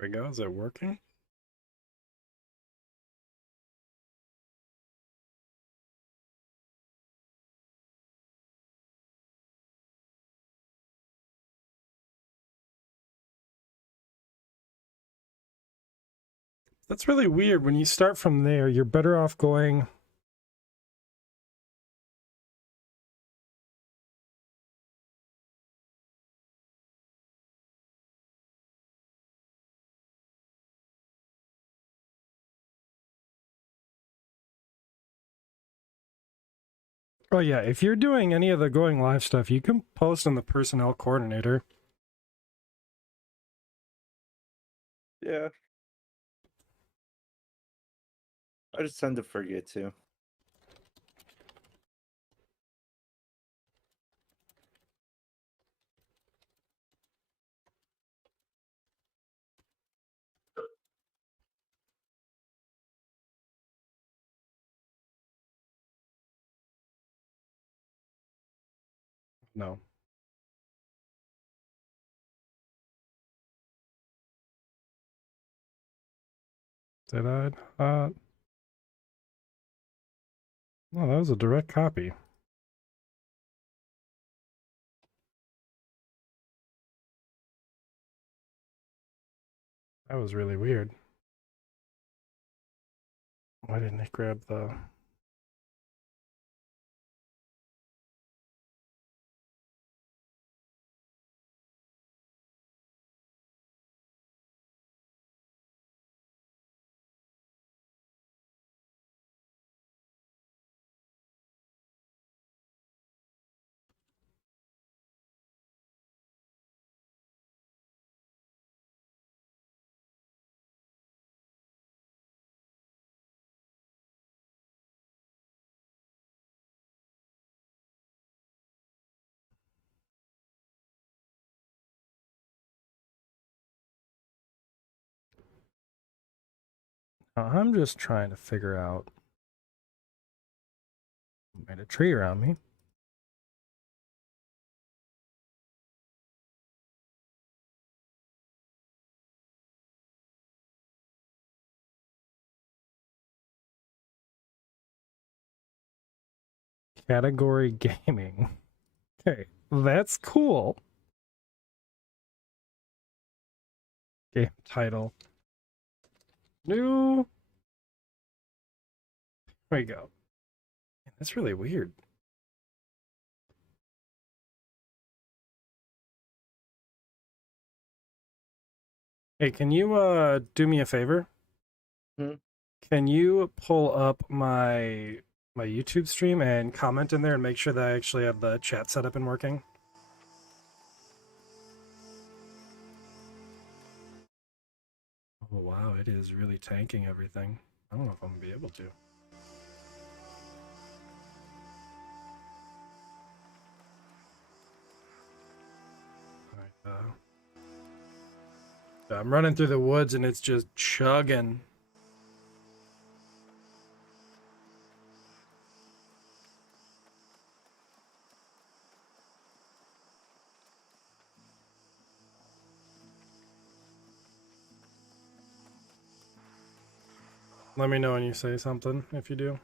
There we go. Is it working? That's really weird. When you start from there, you're better off going. Oh, yeah. If you're doing any of the going live stuff, you can post on the personnel coordinator. Yeah. I just tend to forget to. No. Did I? No, that was a direct copy. That was really weird. Why didn't it grab the... I'm just trying to figure out... I made a tree around me. Category gaming. Okay, that's cool. Game title. New. There we go. That's really weird. Hey, can you do me a favor? Hmm? Can you pull up my YouTube stream and comment in there and make sure that I actually have the chat set up and working? Oh wow, it is really tanking everything. I don't know if I'm gonna be able to. Alright, I'm running through the woods and it's just chugging. Let me know when you say something if you do.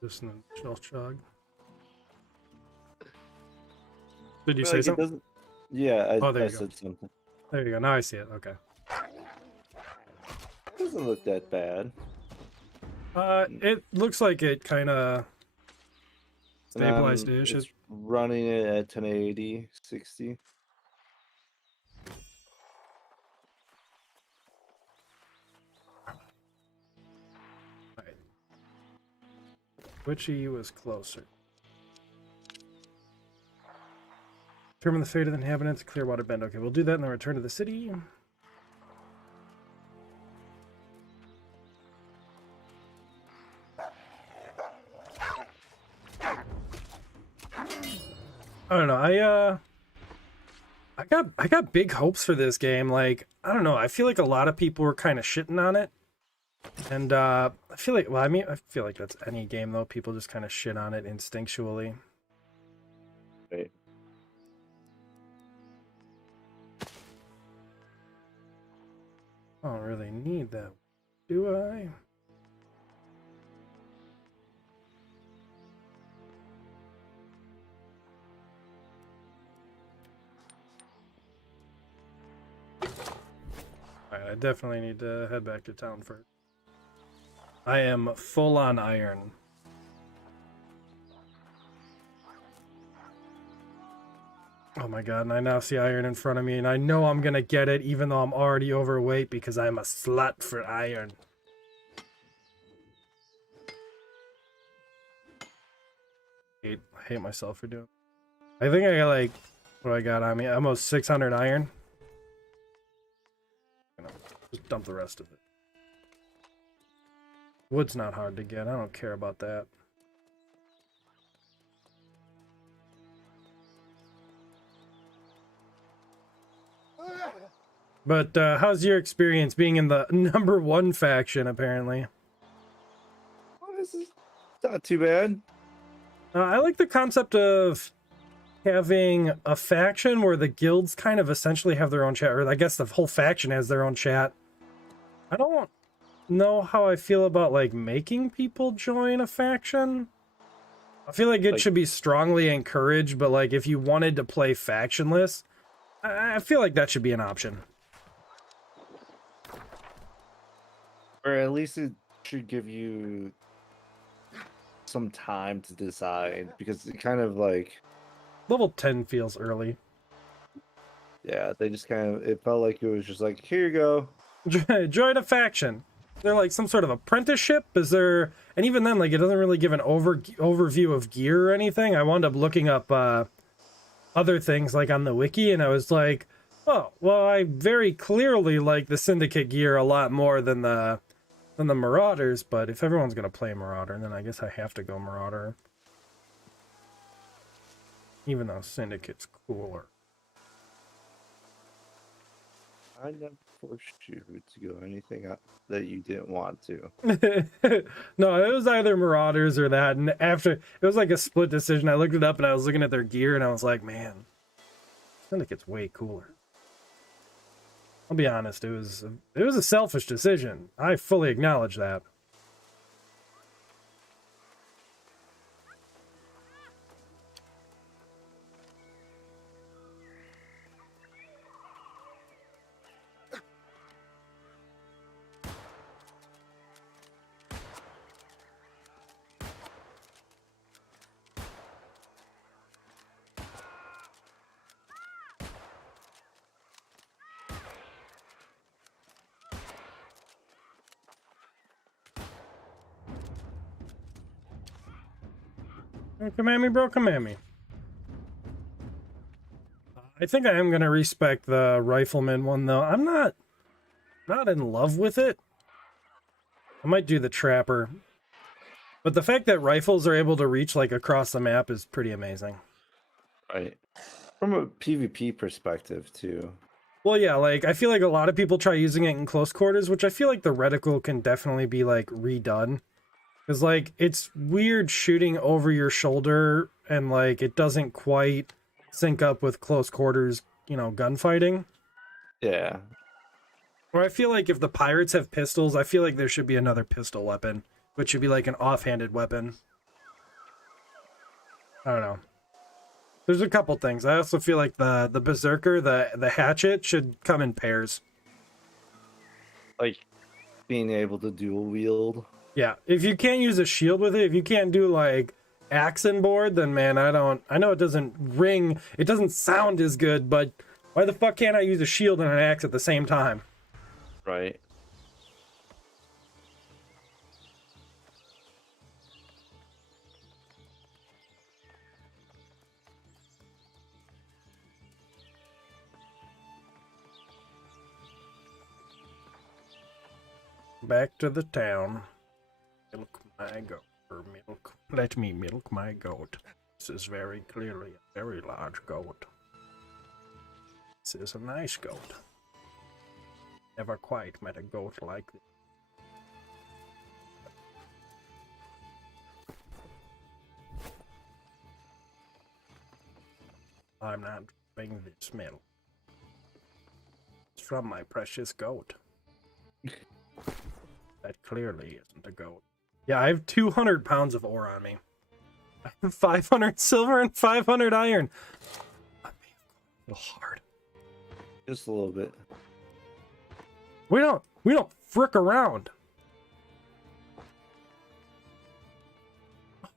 Just an additional chug. Did you say Like it something? doesn't. Yeah, Oh, there I you go. said something. There you go. Now I see it. Okay. It doesn't look that bad. It looks like it kind of And stabilized ish. it's running it at 1080, 60. Witchy was closer. Determine the fate of the inhabitants of Clearwater Bend. Okay, we'll do that and then return to the city. I don't know. I got big hopes for this game. Like, I don't know. I feel like a lot of people were kind of shitting on it. And I feel like, well, I mean, I feel like that's any game though. People just kind of shit on it instinctually. Right. I don't really need that, do I? Alright, I definitely need to head back to town first. I am full on iron. Oh my god, and I now see iron in front of me, and I know I'm gonna get it even though I'm already overweight because I'm a slut for iron. I hate myself for doing it. I think I got like, what do I got on me? Almost 600 iron. Just dump the rest of it. Wood's not hard to get. I don't care about that. But how's your experience being in the #1 faction, apparently? Well, this is not too bad. I like the concept of having a faction where the guilds kind of essentially have their own chat, or I guess the whole faction has their own chat. I don't know how I feel about like making people join a faction. I feel like it should be strongly encouraged, but like if you wanted to play factionless, I feel like that should be an option. Or at least it should give you some time to decide, because it kind of like, Level 10 feels early. yeah, they just kind of, it felt like it was just like, here you go. Join a faction. They're like some sort of apprenticeship. Is there, and even then, like it doesn't really give an overview of gear or anything. I wound up looking up other things like on the wiki, and I was like, oh, well, I very clearly like the Syndicate gear a lot more than the Marauders. But if everyone's gonna play Marauder, then I guess I have to go Marauder, even though Syndicate's cooler. I never forced you to go anything that you didn't want to. No, it was either Marauders or that. And after, it was like a split decision. I looked it up and I was looking at their gear and I was like, man, Syndicate's way cooler. I'll be honest, it was a selfish decision. I fully acknowledge that. Come at me, bro. Come at me. I think I am gonna respect the rifleman one though. I'm not in love with it. I might do the trapper, but the fact that rifles are able to reach like across the map is pretty amazing. Right. From a PvP perspective too. Well, yeah, like I feel like a lot of people try using it in close quarters, which I feel like the reticle can definitely be like redone. Because like it's weird shooting over your shoulder and like it doesn't quite sync up with close quarters, gunfighting. Yeah. Or I feel like if the pirates have pistols, I feel like there should be another pistol weapon, which should be like an offhanded weapon. I don't know. There's a couple things. I also feel like the berserker, the hatchet should come in pairs. Like being able to dual wield. Yeah, if you can't use a shield with it, if you can't do like axe and board, then man, I know it doesn't ring, it doesn't sound as good, but why the fuck can't I use a shield and an axe at the same time? Right. Back to the town. Milk my goat, or milk. Let me milk my goat. This is very clearly a very large goat. This is a nice goat. Never quite met a goat like this. I'm not dropping this metal. It's from my precious goat. That clearly isn't a goat. Yeah, I have 200 pounds of ore on me. I have 500 silver and 500 iron. I may have gone a little hard. Just a little bit. We don't frick around.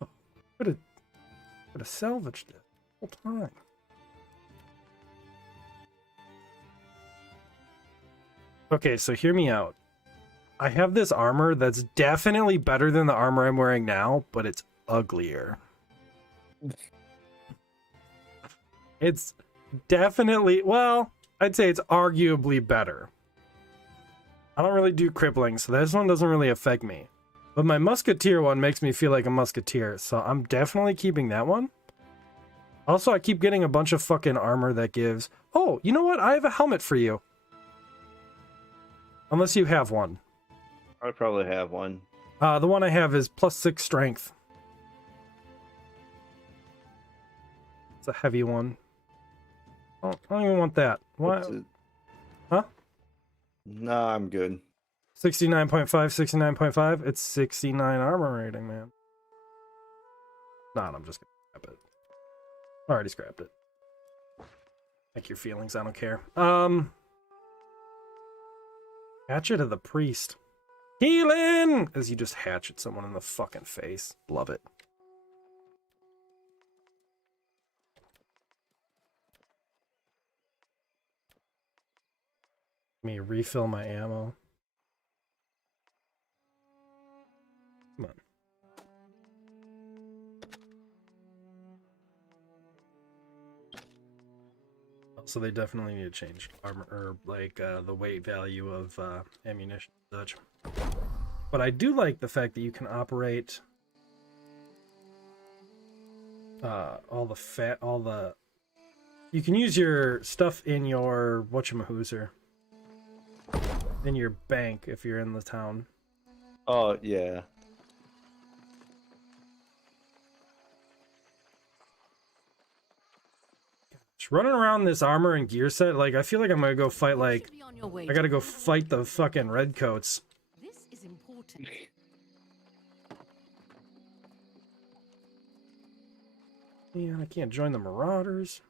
Oh, could have salvaged it the whole time. Okay, so hear me out. I have this armor that's definitely better than the armor I'm wearing now, but it's uglier. It's definitely, well, I'd say it's arguably better. I don't really do crippling, so this one doesn't really affect me. But my musketeer one makes me feel like a musketeer, so I'm definitely keeping that one. Also, I keep getting a bunch of fucking armor that gives... Oh, you know what? I have a helmet for you. Unless you have one. I probably have one. The one I have is +6 strength. It's a heavy one. Oh, I don't even want that. What? Huh? No, I'm good. 69.5, 69.5. It's 69 armor rating, man. Not, I'm just gonna scrap it. I already scrapped it. Like your feelings, I don't care. Hatchet of the priest. Healing! As you just hatchet someone in the fucking face. Love it. Let me refill my ammo. Come on. So they definitely need to change armor, or like the weight value of ammunition and such. But I do like the fact that you can operate you can use your stuff in your whatchamahoozer, in your bank if you're in the town. Oh, yeah. Just running around this armor and gear set, like, I feel like I'm gonna go fight, like, I gotta go fight the fucking redcoats. This is important. Yeah, I can't join the Marauders.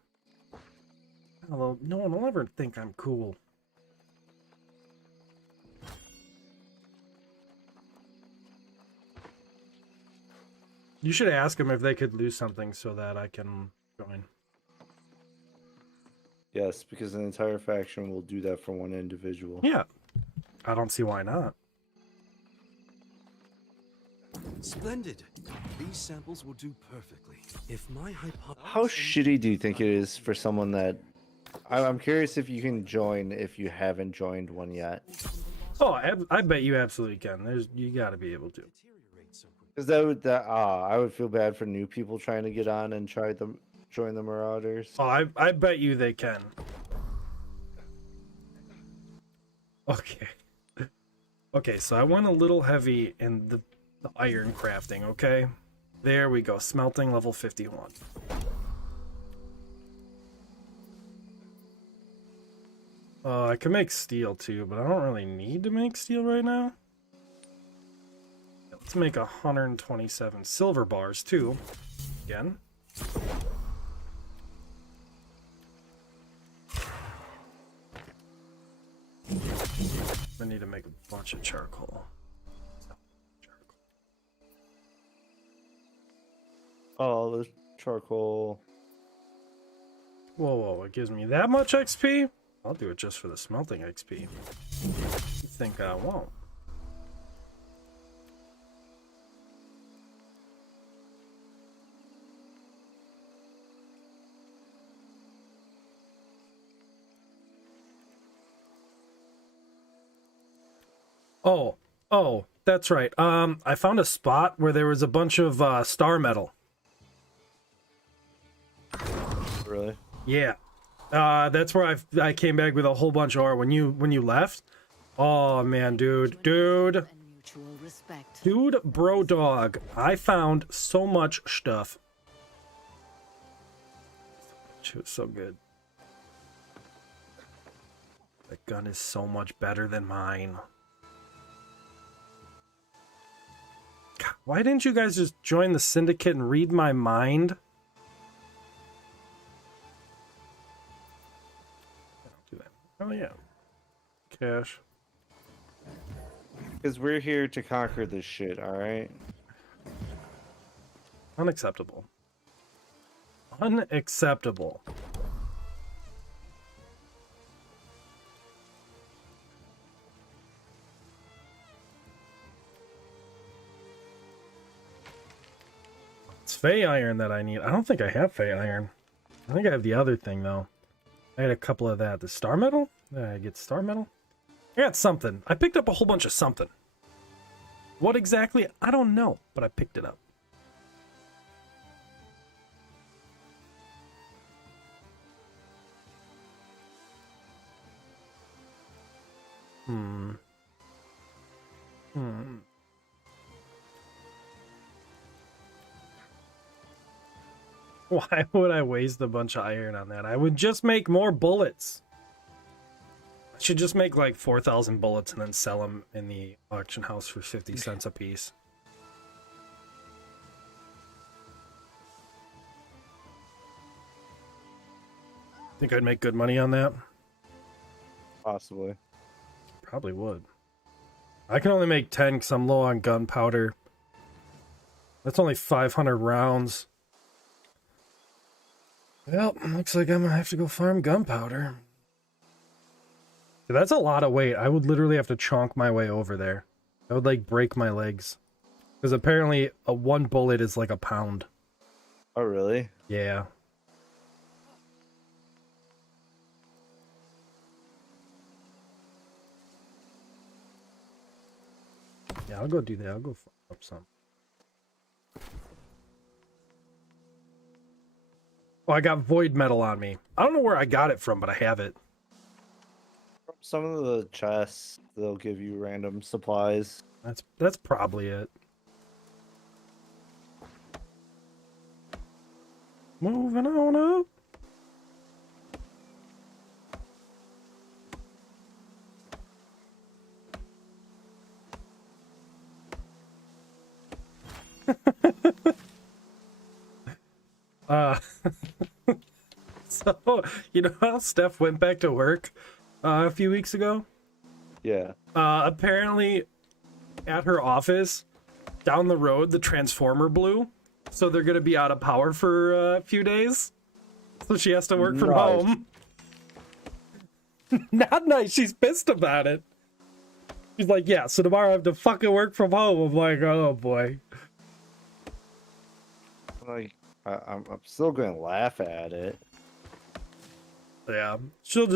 Although, no one will ever think I'm cool. You should ask them if they could lose something so that I can join. Yes, because an entire faction will do that for one individual. Yeah. I don't see why not. Splendid. These samples will do perfectly. If my hypothesis... How shitty do you think it is for someone that... I'm curious if you can join if you haven't joined one yet. Oh, I bet you absolutely can. You gotta be able to. Because I would feel bad for new people trying to get on and join the Marauders. Oh, I bet you they can. Okay. Okay, so I went a little heavy in the iron crafting, okay? There we go. Smelting level 51. I can make steel too, but I don't really need to make steel right now. Let's make 127 silver bars too. Again. I need to make a bunch of charcoal. Oh, the charcoal. Whoa, whoa, it gives me that much XP? I'll do it just for the smelting XP. You think I won't? Oh, that's right. I found a spot where there was a bunch of star metal. Really? Yeah. That's where I came back with a whole bunch of ore when you left. Oh man, dude, bro dog, I found so much stuff. She was so good. That gun is so much better than mine. God, why didn't you guys just join the syndicate and read my mind? I'll do that. Oh yeah. Cash. Because we're here to conquer this shit, alright? Unacceptable. Unacceptable. It's Fey Iron that I need. I don't think I have Fey Iron. I think I have the other thing, though. I had a couple of that. The Star Metal? Did I get Star Metal? I got something. I picked up a whole bunch of something. What exactly? I don't know, but I picked it up. Why would I waste a bunch of iron on that? I would just make more bullets. I should just make like 4,000 bullets and then sell them in the auction house for 50 cents a piece. Think I'd make good money on that? Possibly. Probably would. I can only make 10 because I'm low on gunpowder. That's only 500 rounds. Well, looks like I'm gonna have to go farm gunpowder. That's a lot of weight. I would literally have to chonk my way over there. I would like break my legs. Because apparently a one bullet is like a pound. Oh, really? Yeah. Yeah, I'll go do that. I'll go farm up some. Oh, I got void metal on me. I don't know where I got it from, but I have it. Some of the chests, they'll give you random supplies. That's probably it. Moving on up. So, you know how Steph went back to work a few weeks ago? Yeah. Apparently, at her office, down the road, the transformer blew. So they're going to be out of power for a few days. So she has to work from Nice. home. Not nice. She's pissed about it. She's like, yeah, so tomorrow I have to fucking work from home. I'm like, oh boy. Like, I'm still going to laugh at it. Yeah, she'll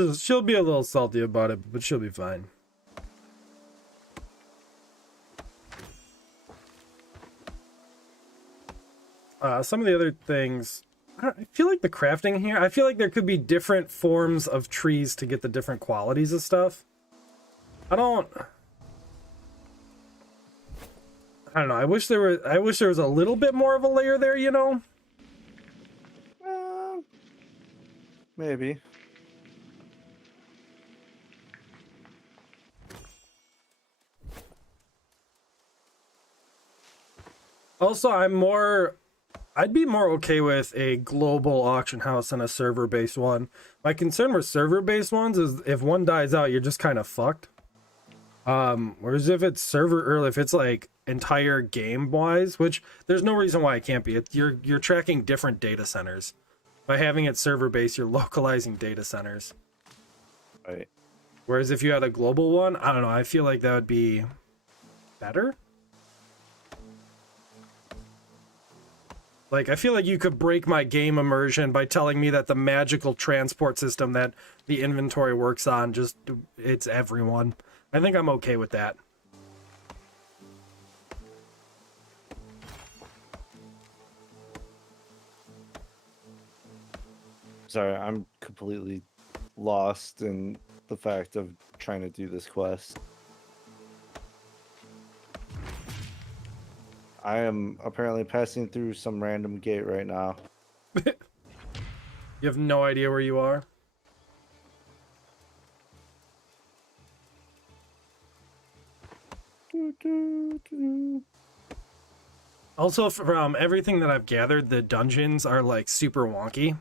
be a little salty about it, but she'll be fine. Some of the other things, I feel like the crafting here, I feel like there could be different forms of trees to get the different qualities of stuff. I don't know. I wish there was a little bit more of a layer there, you know? Maybe. Also, I'd be more okay with a global auction house than a server-based one. My concern with server-based ones is if one dies out, you're just kind of fucked. Whereas if it's if it's like entire game-wise, which there's no reason why it can't be. You're tracking different data centers. By having it server-based, you're localizing data centers. Right. Whereas if you had a global one, I don't know, I feel like that would be better. Like, I feel like you could break my game immersion by telling me that the magical transport system that the inventory works on it's everyone. I think I'm okay with that. Sorry, I'm completely lost in the fact of trying to do this quest. I am apparently passing through some random gate right now. You have no idea where you are? Also, from everything that I've gathered, the dungeons are like super wonky.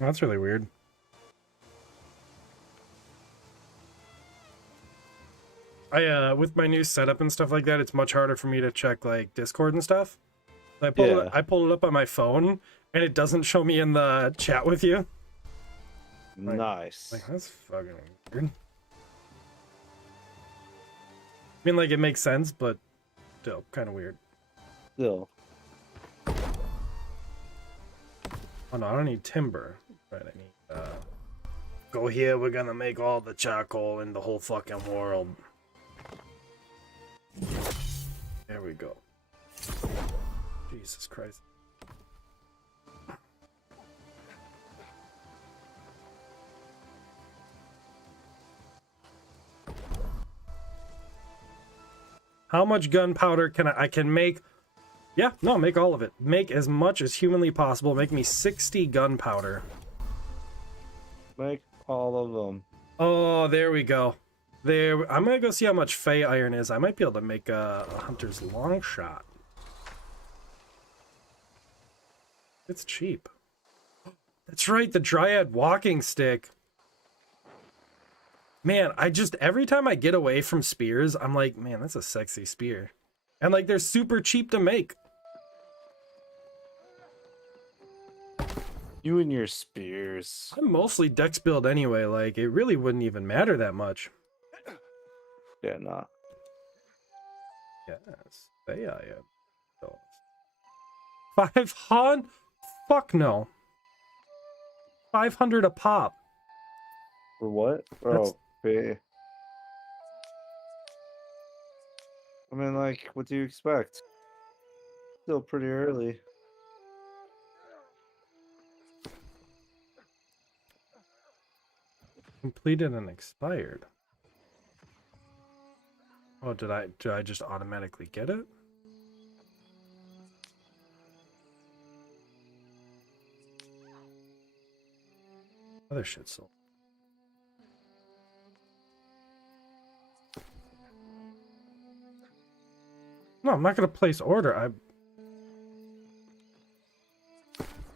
That's really weird. With my new setup and stuff like that, it's much harder for me to check like Discord and stuff. I pulled it up on my phone, and it doesn't show me in the chat with you. Nice. Like, that's fucking weird. I mean, like, it makes sense, but still kind of weird. Still. Oh no, I don't need timber. Right, I need go here, we're gonna make all the charcoal in the whole fucking world. There we go. Jesus Christ. How much gunpowder can I can make? Yeah, no, make all of it. Make as much as humanly possible. Make me 60 gunpowder. Make all of them. Oh, there we go. There, I'm gonna go see how much Fey iron is. I might be able to make a hunter's long shot. It's cheap. That's right, the Dryad walking stick. Man, every time I get away from spears, I'm like, man, that's a sexy spear. And like, they're super cheap to make. You and your spears. I'm mostly dex build anyway, like, it really wouldn't even matter that much. Yeah, nah. Yes, they are. 500? Fuck no. 500 a pop. For what? That's- Oh, pay. I mean, like, what do you expect? Still pretty early. Completed and expired. Oh, did I just automatically get it? Other shit sold. No, I'm not gonna place order.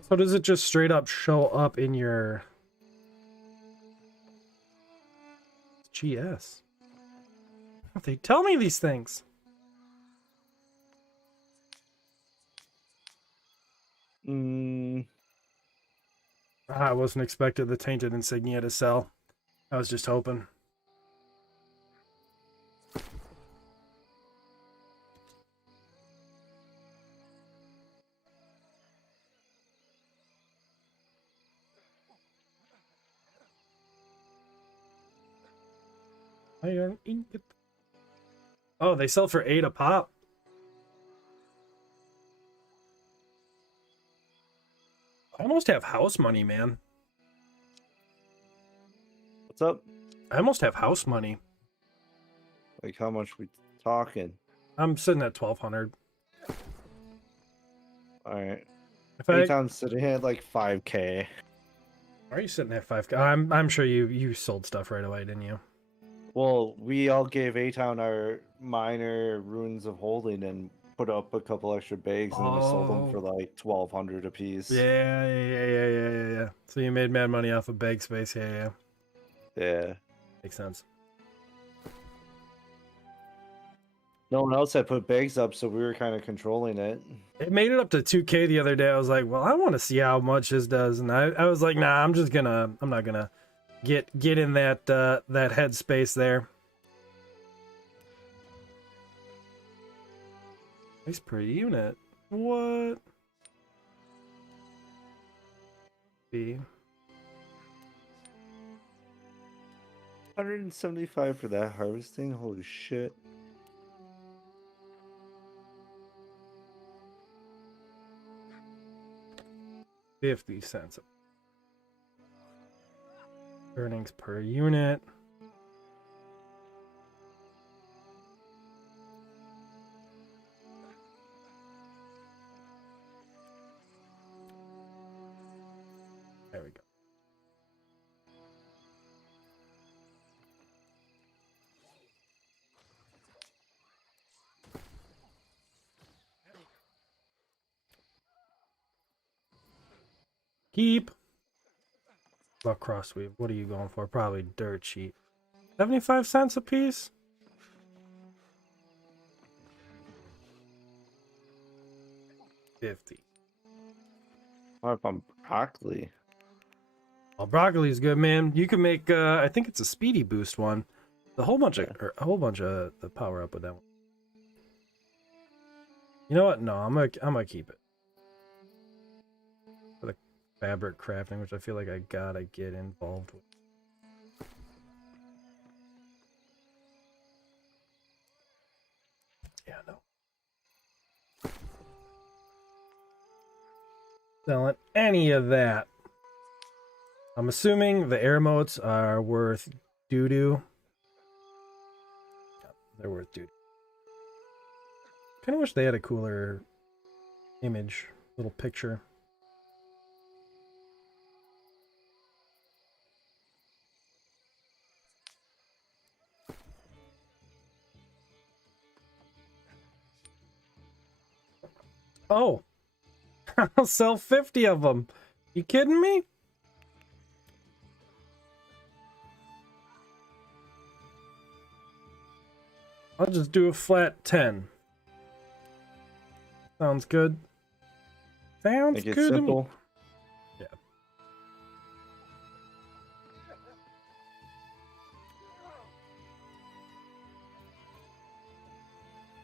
So does it just straight up show up in your GS? They tell me these things. I wasn't expecting the tainted insignia to sell. I was just hoping. Iron ingot. Oh, they sell for 8 a pop. I almost have house money, man. What's up? I almost have house money. Like, how much we talking? I'm sitting at 1,200. Alright. If I, Aton's sitting at like 5K. are you sitting at 5K? I'm sure you sold stuff right away, didn't you? Well, we all gave A-Town our minor runes of holding and put up a couple extra bags and we sold them for like 1,200 a piece. Yeah. So you made mad money off of bag space. Yeah. Yeah. Makes sense. No one else had put bags up, so we were kind of controlling it. It made it up to 2K the other day. I was like, well, I want to see how much this does. And I was like, nah, I'm not gonna get in that that headspace there. Price per unit. What? B. 175 for that harvesting. Holy shit. $0.50. Earnings per unit. There we go. Keep. About crossweave. What are you going for? Probably dirt cheap. 75 cents a piece? $50. What if I'm broccoli? Well, broccoli's good, man. You can make I think it's a speedy boost one. A whole bunch of the power up with that one. You know what? No, I'm gonna keep it. For the fabric crafting, which I feel like I gotta get involved with. Yeah, no. Selling any of that. I'm assuming the air motes are worth doo-doo. Yeah, they're worth doo-doo. Kind of wish they had a cooler image, little picture. Oh, I'll sell 50 of them. You kidding me? I'll just do a flat 10. Sounds good. Sounds Make it good simple. to me.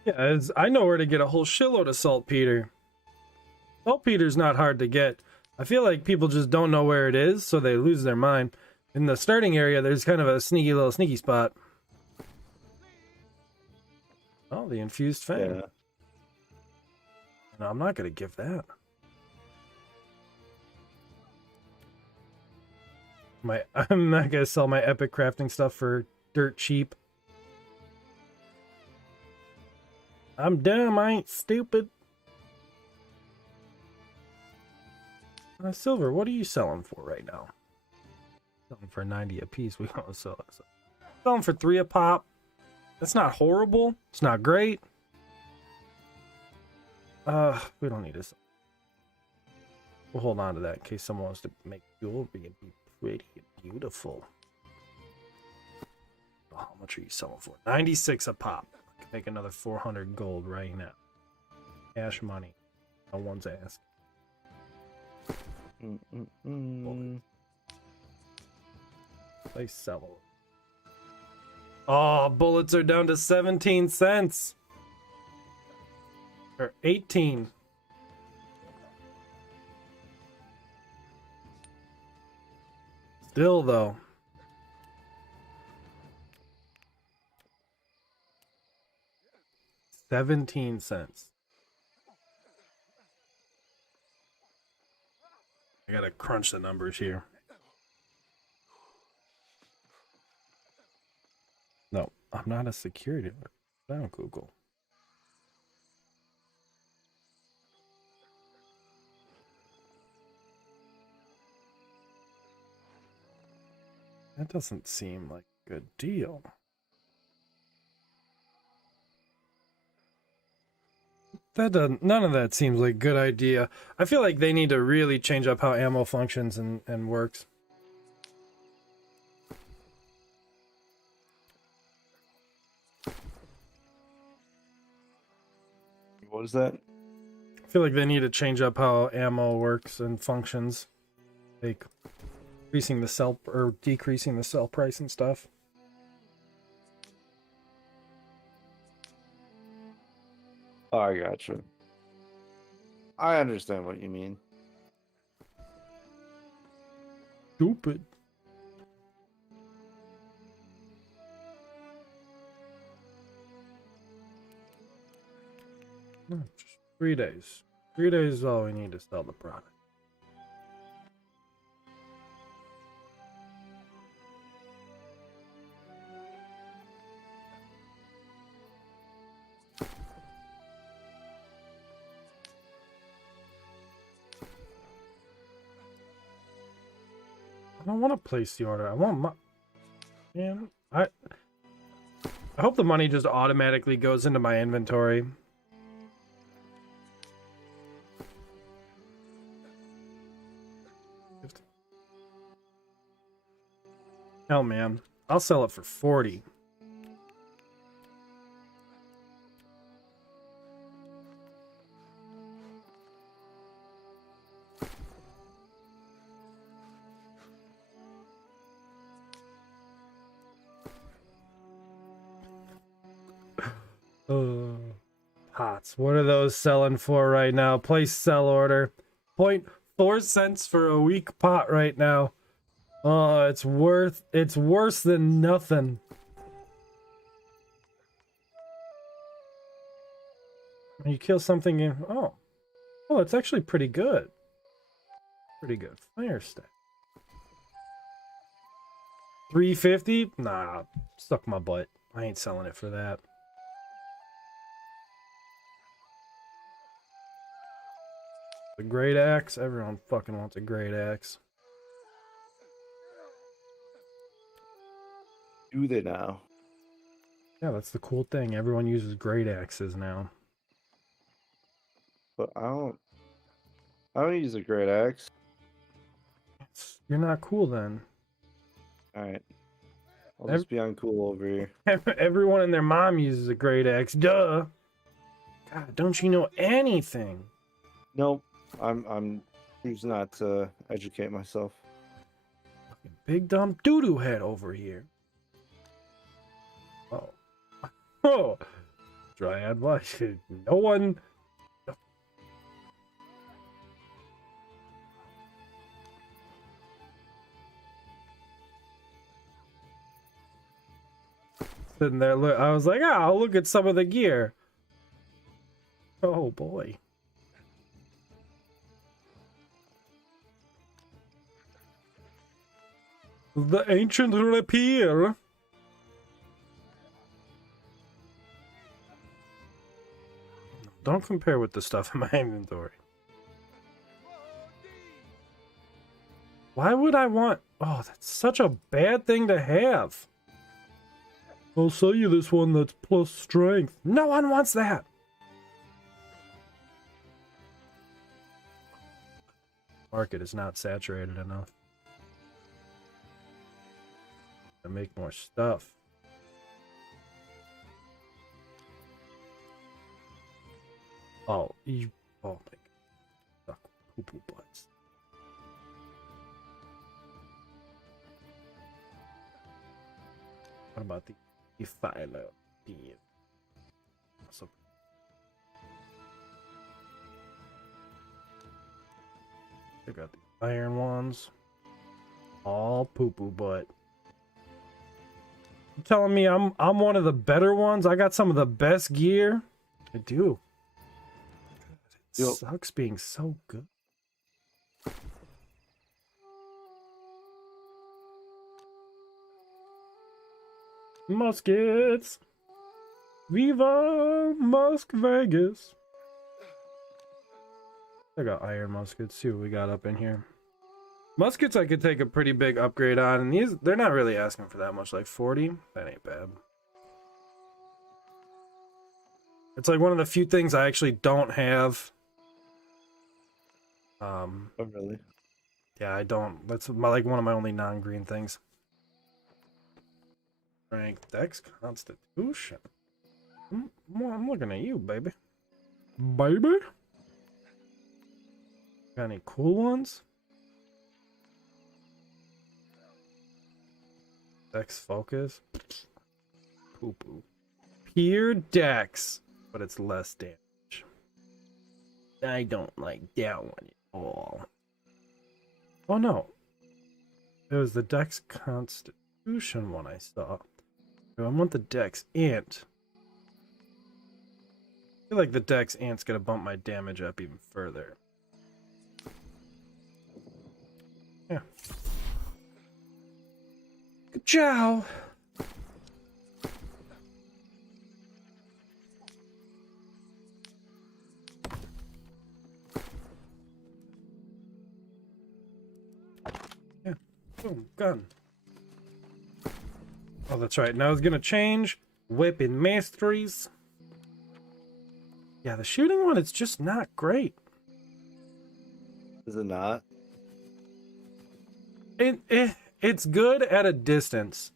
Yeah. Yeah, I know where to get a whole shitload of saltpeter. Saltpeter's not hard to get. I feel like people just don't know where it is, so they lose their mind. In the starting area, there's kind of a sneaky spot. Oh, the infused fang. Yeah. No, I'm not gonna give that. I'm not gonna sell my epic crafting stuff for dirt cheap. I'm dumb, I ain't stupid. Silver, what are you selling for right now? Selling for 90 a piece. We gonna sell it. Selling for 3 a pop. That's not horrible. It's not great. We don't need this. We'll hold on to that in case someone wants to make jewelry and be pretty and beautiful. Oh, how much are you selling for? 96 a pop. I can make another 400 gold right now. Cash money. No one's asking. They sell it. Oh, bullets are down to 17 cents. Or 18. Still, though. $0.17. I gotta crunch the numbers here. No, I'm not a security alert. Down, Google. That doesn't seem like a good deal. That doesn't. None of that seems like a good idea. I feel like they need to really change up how ammo functions and works. What was that? I feel like they need to change up how ammo works and functions, like increasing the sell or decreasing the sell price and stuff. Oh, I gotcha. I understand what you mean. Stupid. No, just 3 days. 3 days is all we need to sell the product. I don't want to place the order. I want my... Man, I hope the money just automatically goes into my inventory. Hell, man. I'll sell it for 40. Pots. What are those selling for right now? Place sell order. 0.4 cents for a weak pot right now. Oh, it's worse than nothing. You kill something in... Oh, it's actually pretty good. Pretty good. Fire stack. 350? Nah, stuck my butt. I ain't selling it for that. The great axe? Everyone fucking wants a great axe. Do they now? Yeah, that's the cool thing. Everyone uses great axes now. But I don't use a great axe. You're not cool then. Alright. I'll just be uncool over here. Everyone and their mom uses a great axe. Duh. God, don't you know anything? Nope. I'm choosing not to educate myself. Fucking big dumb doo-doo head over here. Oh. Oh. Dryad watch. No one. Sitting there, look. I was like, I'll look at some of the gear. Oh boy. The ancient rapier. Don't compare with the stuff in my inventory. Why would I want... Oh, that's such a bad thing to have. I'll sell you this one that's plus strength. No one wants that. Market is not saturated enough. To make more stuff. Oh, you... Oh my god. Poo-poo butts. What about the Philo? So I got the iron ones. All poo-poo butt. You telling me I'm one of the better ones? I got some of the best gear? I do. It sucks being so good. Muskets! Viva Musk Vegas! I got iron muskets. See what we got up in here. Muskets I could take a pretty big upgrade on, and these, they're not really asking for that much, like 40. That ain't bad. It's like one of the few things I actually don't have. Oh, really? Yeah, I don't. That's like one of my only non-green things. Strength, Dex, Constitution. I'm looking at you, baby. Baby? Got any cool ones? Dex Focus. Poo poo. Pure Dex, but it's less damage. I don't like that one at all. Oh no. It was the Dex Constitution one I saw. I want the Dex Ant. I feel like the Dex Ant's gonna bump my damage up even further. Yeah. Good job. Yeah. Boom. Gun. Oh, that's right. Now it's gonna change. Weapon masteries. Yeah, the shooting one, it's just not great. Is it not? It's good at a distance.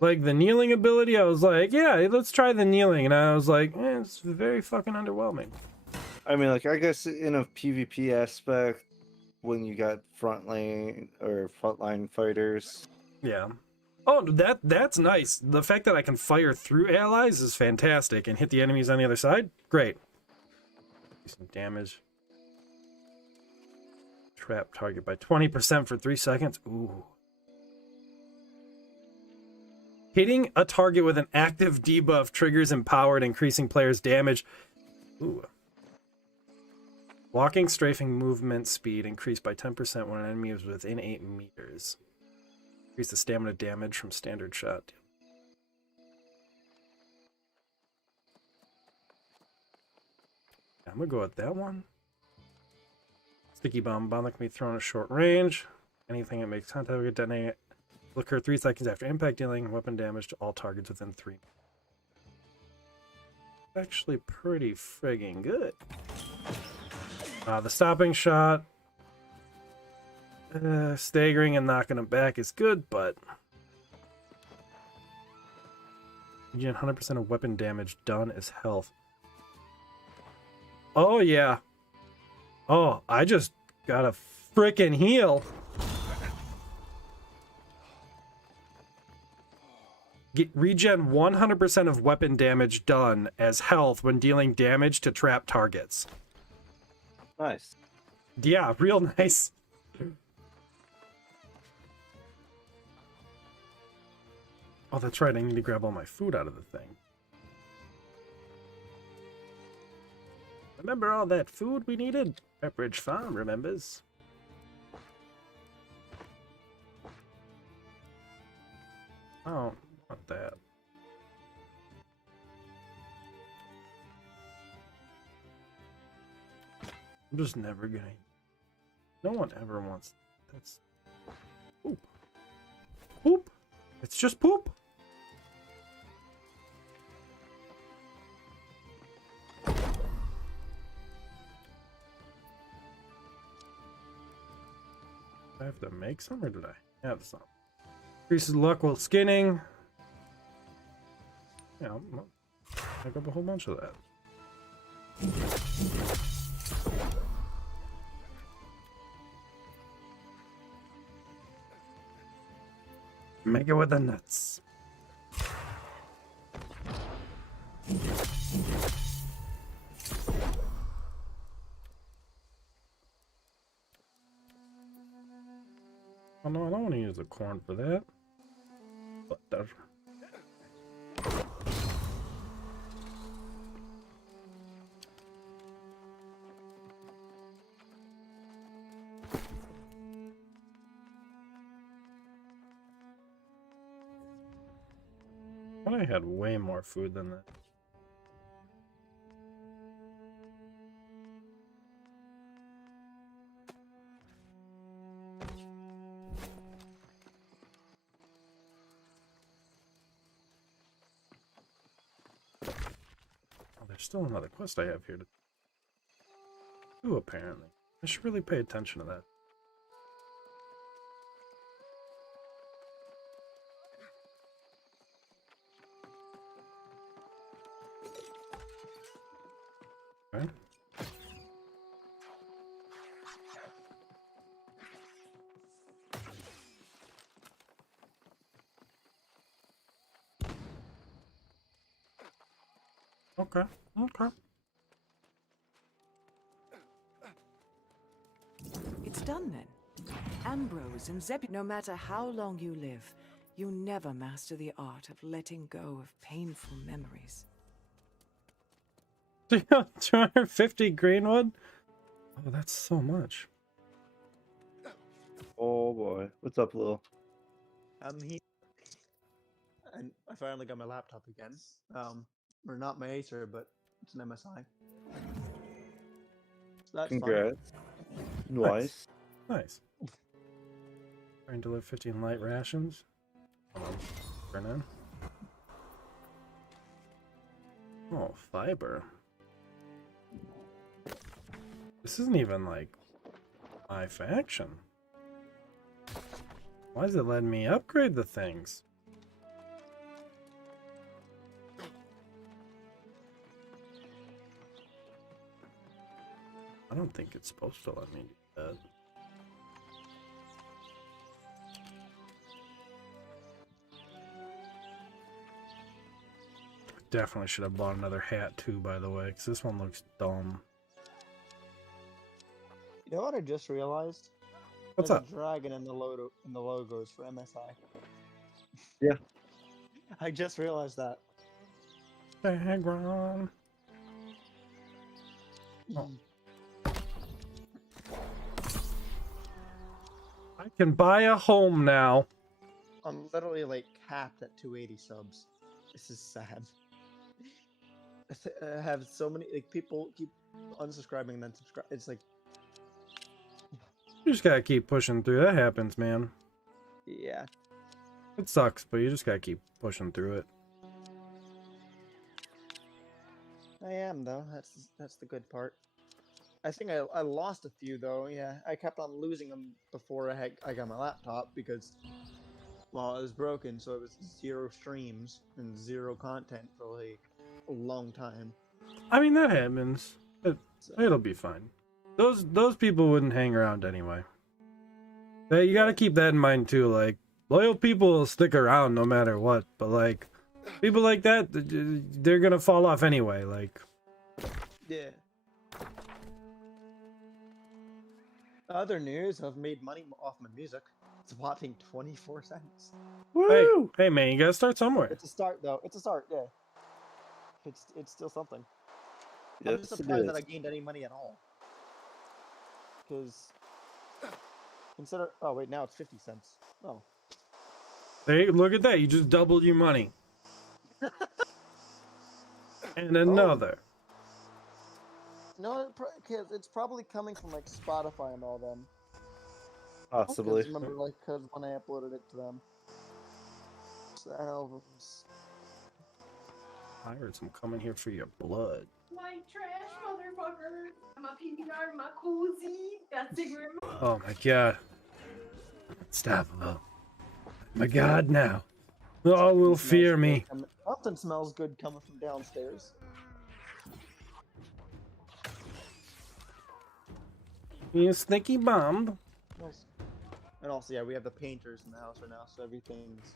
Like the kneeling ability, I was like, yeah, let's try the kneeling. And I was like, it's very fucking underwhelming. I mean, like, I guess in a PvP aspect, when you got frontline fighters. Yeah. Oh, that's nice. The fact that I can fire through allies is fantastic and hit the enemies on the other side. Great. Do some damage. Trap target by 20% for 3 seconds. Ooh. Hitting a target with an active debuff triggers empowered, increasing players' damage. Ooh. Walking, strafing, movement speed increased by 10% when an enemy is within 8 meters. Increase the stamina damage from standard shot. I'm gonna go with that one. Sticky bomb. Bomb that can be thrown at short range. Anything that makes contact with detonate will occur 3 seconds after impact, dealing weapon damage to all targets within 3. Actually pretty friggin' good. The stopping shot, staggering and knocking him back is good, but you get 100% of weapon damage done as health. Oh yeah. Oh, I just got a frickin' heal. Regen 100% of weapon damage done as health when dealing damage to trap targets. Nice. Yeah, real nice. Oh, that's right. I need to grab all my food out of the thing. Remember all that food we needed? Pepperidge Farm remembers. Oh, not that. I'm just never gonna... No one ever wants... That's... Poop. Poop! It's just poop! I have to make some, or did I have some? Increases luck while skinning. Yeah, I'll pick up a whole bunch of that. Make it with the nuts. Oh no, I don't want to use the corn for that. Butter. I had way more food than that. Oh, there's still another quest I have here to do, apparently. I should really pay attention to that. Okay. Okay. Okay. done then? Ambrose and Zeb. No matter how long you live, you never master the art of letting go of painful memories. 250 greenwood? Oh, that's so much. Oh boy. What's up, Lil? I'm here. And I finally got my laptop again. Or not my Acer, but it's an MSI. So that's fun. Congrats. Nice. Nice. Trying to live 15 light rations. Hold on. Turn in. Oh, fiber. This isn't even like my faction. Why is it letting me upgrade the things? I don't think it's supposed to let me do that. Definitely should have bought another hat too, by the way, because this one looks dumb. You know what I just realized? What's There's up? a dragon in the logos for MSI. Yeah. I just realized that. Background. Oh. I can buy a home now. I'm literally like capped at 280 subs. This is sad. I have so many like people keep unsubscribing and then subscribe. It's like, You just gotta keep pushing through. That happens, man. yeah. It sucks, but you just gotta keep pushing through it. I am though. That's the good part. I think I lost a few though. Yeah, I kept on losing them before I got my laptop because, well, it was broken, so it was 0 streams and 0 content for like a long time. I mean, that happens. It'll be fine. Those people wouldn't hang around anyway. Hey, you gotta keep that in mind too. Like, loyal people will stick around no matter what, but like people like that, they're gonna fall off anyway. Like, Yeah. Other news, I've made money off my music. It's watching 24 cents. Woo! hey man, you gotta start somewhere. It's a start though. It's a start, yeah. It's still something. I'm Yes, just it surprised that is. I gained any money at all. Because consider oh wait, now it's 50 cents. Oh. Hey, look at that! You just doubled your money. And another. No, it's probably coming from like Spotify and all them. Possibly. 'Cause remember, like, cause when I uploaded it to them. So I know it was... Pirates, I'm coming here for your blood. White trash motherfucker. My PBR, my cozy. Got cigarette. Oh my god. Stop. Oh my god, now. All will fear me. Something smells good coming from downstairs. You sneaky bomb. And also, yeah, we have the painters in the house right now, so everything's...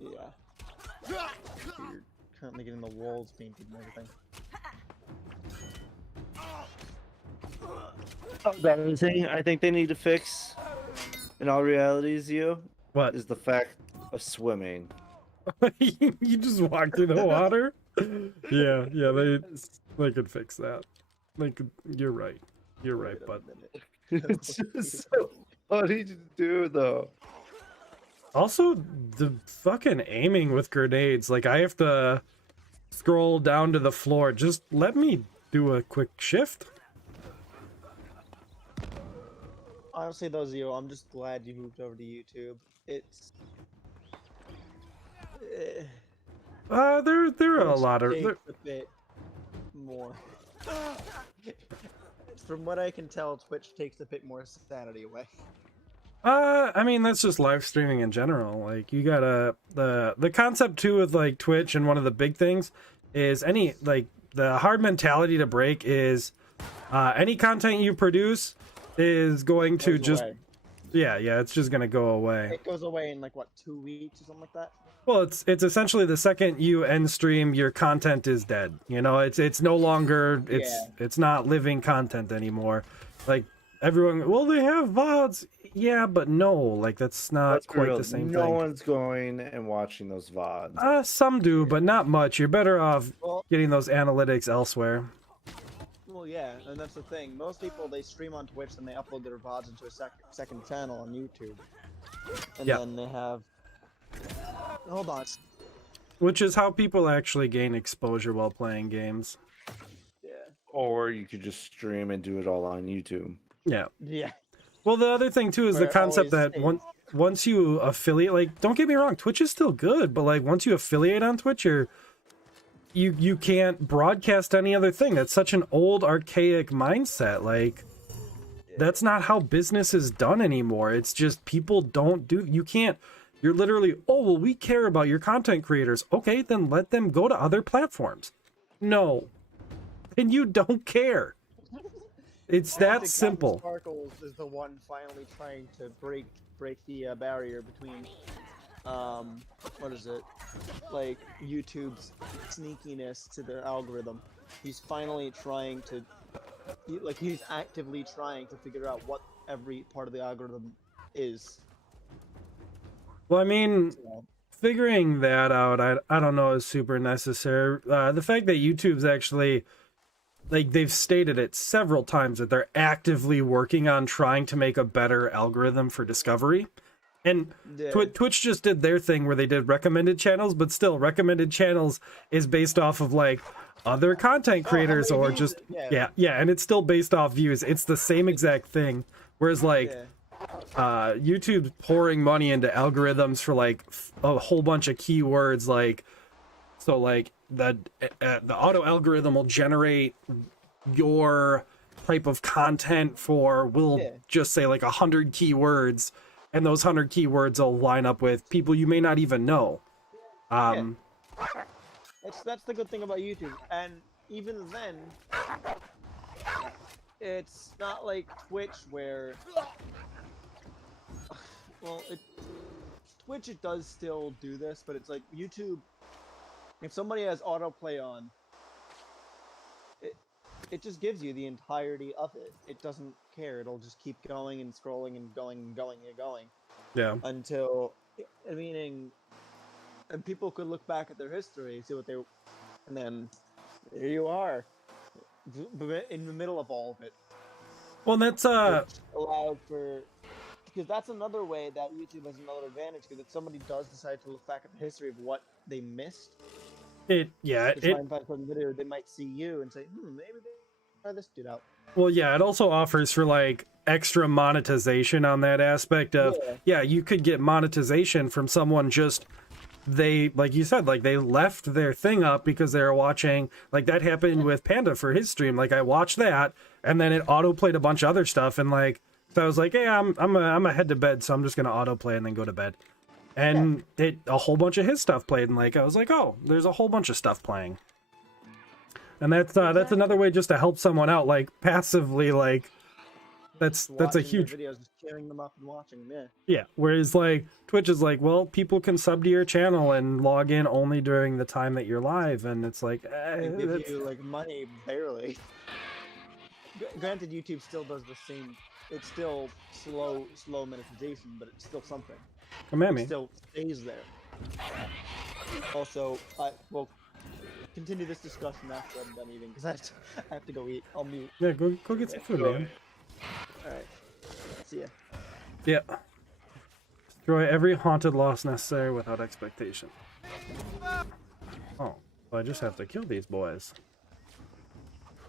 Yeah. We're currently getting the walls painted and everything. That other thing I think they need to fix, in all realities, What? is the fact of swimming. You just walk through the water? Yeah, they could fix that. You're right. You're right, Wait a but minute. It's just so funny to do, though. also the fucking aiming with grenades. Like, I have to scroll down to the floor. Just let me do a quick shift. Honestly, though, Zio, I'm just glad you moved over to YouTube. It's... There are a lot of... takes a bit more. From what I can tell, Twitch takes a bit more sanity away. I mean, that's just live streaming in general. Like, you gotta... The concept, too, with, like, Twitch, and one of the big things is any... Like, the hard mentality to break is any content you produce is going to Goes just... away. Yeah, it's just gonna go away. It goes away in, like, what, 2 weeks or something like that? Well, it's essentially the second you end stream, your content is dead. You know, it's no longer... It's not living content anymore. Like, everyone, well, they have VODs. Yeah, but no, like that's not Let's be quite real, the same no thing. one's going and watching those VODs. Some do, but not much. You're better off Well, getting those analytics elsewhere. well, yeah, and that's the thing. Most people they stream on Twitch and they upload their VODs into a second channel on YouTube, and Yeah. then they have. Hold on. Which is how people actually gain exposure while playing games. Yeah. Or you could just stream and do it all on YouTube. Yeah. Yeah. Well, the other thing too is Where the it concept always that once you affiliate, like, don't get me wrong, Twitch is still good, but like once you affiliate on Twitch, you can't broadcast any other thing. That's such an old, archaic mindset. Like, that's not how business is done anymore. It's just people don't do. You can't. You're literally, oh well, we care about your content creators. Okay, then let them go to other platforms. No, and you don't care. It's that simple. Sparkles is the one finally trying to break the barrier between, what is it, like YouTube's sneakiness to their algorithm. He's finally trying to, he's actively trying to figure out what every part of the algorithm is. Well, I mean, So, figuring that out, I don't know, is super necessary. The fact that YouTube's actually, like, they've stated it several times that they're actively working on trying to make a better algorithm for discovery. And yeah. Twitch just did their thing where they did recommended channels, but still, recommended channels is based off of, like, other content creators many or views just, it- yeah. and it's still based off views. It's the same exact thing. Whereas, like, Yeah. YouTube's pouring money into algorithms for like a whole bunch of keywords, like, so like the auto algorithm will generate your type of content for, we'll Yeah. just say like 100 keywords, and those 100 keywords will line up with people you may not even know. That's the good thing about YouTube, and even then, it's not like Twitch where, well, Twitch it does still do this, but it's like YouTube. If somebody has autoplay on, it just gives you the entirety of it. It doesn't care. It'll just keep going and scrolling and going and going and going Yeah. until, meaning, and people could look back at their history, see what they, and then there you are, in the middle of all of it. Well, that's Which allowed for, because that's another way that YouTube has another advantage. Because if somebody does decide to look back at the history of what they missed, to try and find some video, they might see you and say, maybe they try this dude out. Well, yeah, it also offers for like extra monetization on that aspect of, you could get monetization from someone just, they, like you said, like they left their thing up because they were watching, like that happened with Panda for his stream. Like I watched that and then it auto played a bunch of other stuff, and like, so I was like, hey, I'm a head to bed, so I'm just gonna auto play and then go to bed. And a whole bunch of his stuff played, and like I was like, oh, there's a whole bunch of stuff playing. And that's another way just to help someone out, like passively, like that's a Watching huge their videos, just queuing them up and watching them. yeah. Whereas like Twitch is like, well, people can sub to your channel and log in only during the time that you're live, and it's like, They give you like money barely. Granted, YouTube still does the same. It's still slow monetization, but it's still something. come at It me. still stays there. Also, I will continue this discussion after I'm done eating because I have to go eat. I'll mute. Yeah, go get some food, man. All right. See ya. Yeah. Destroy every haunted loss necessary without expectation. Oh, well, I just have to kill these boys.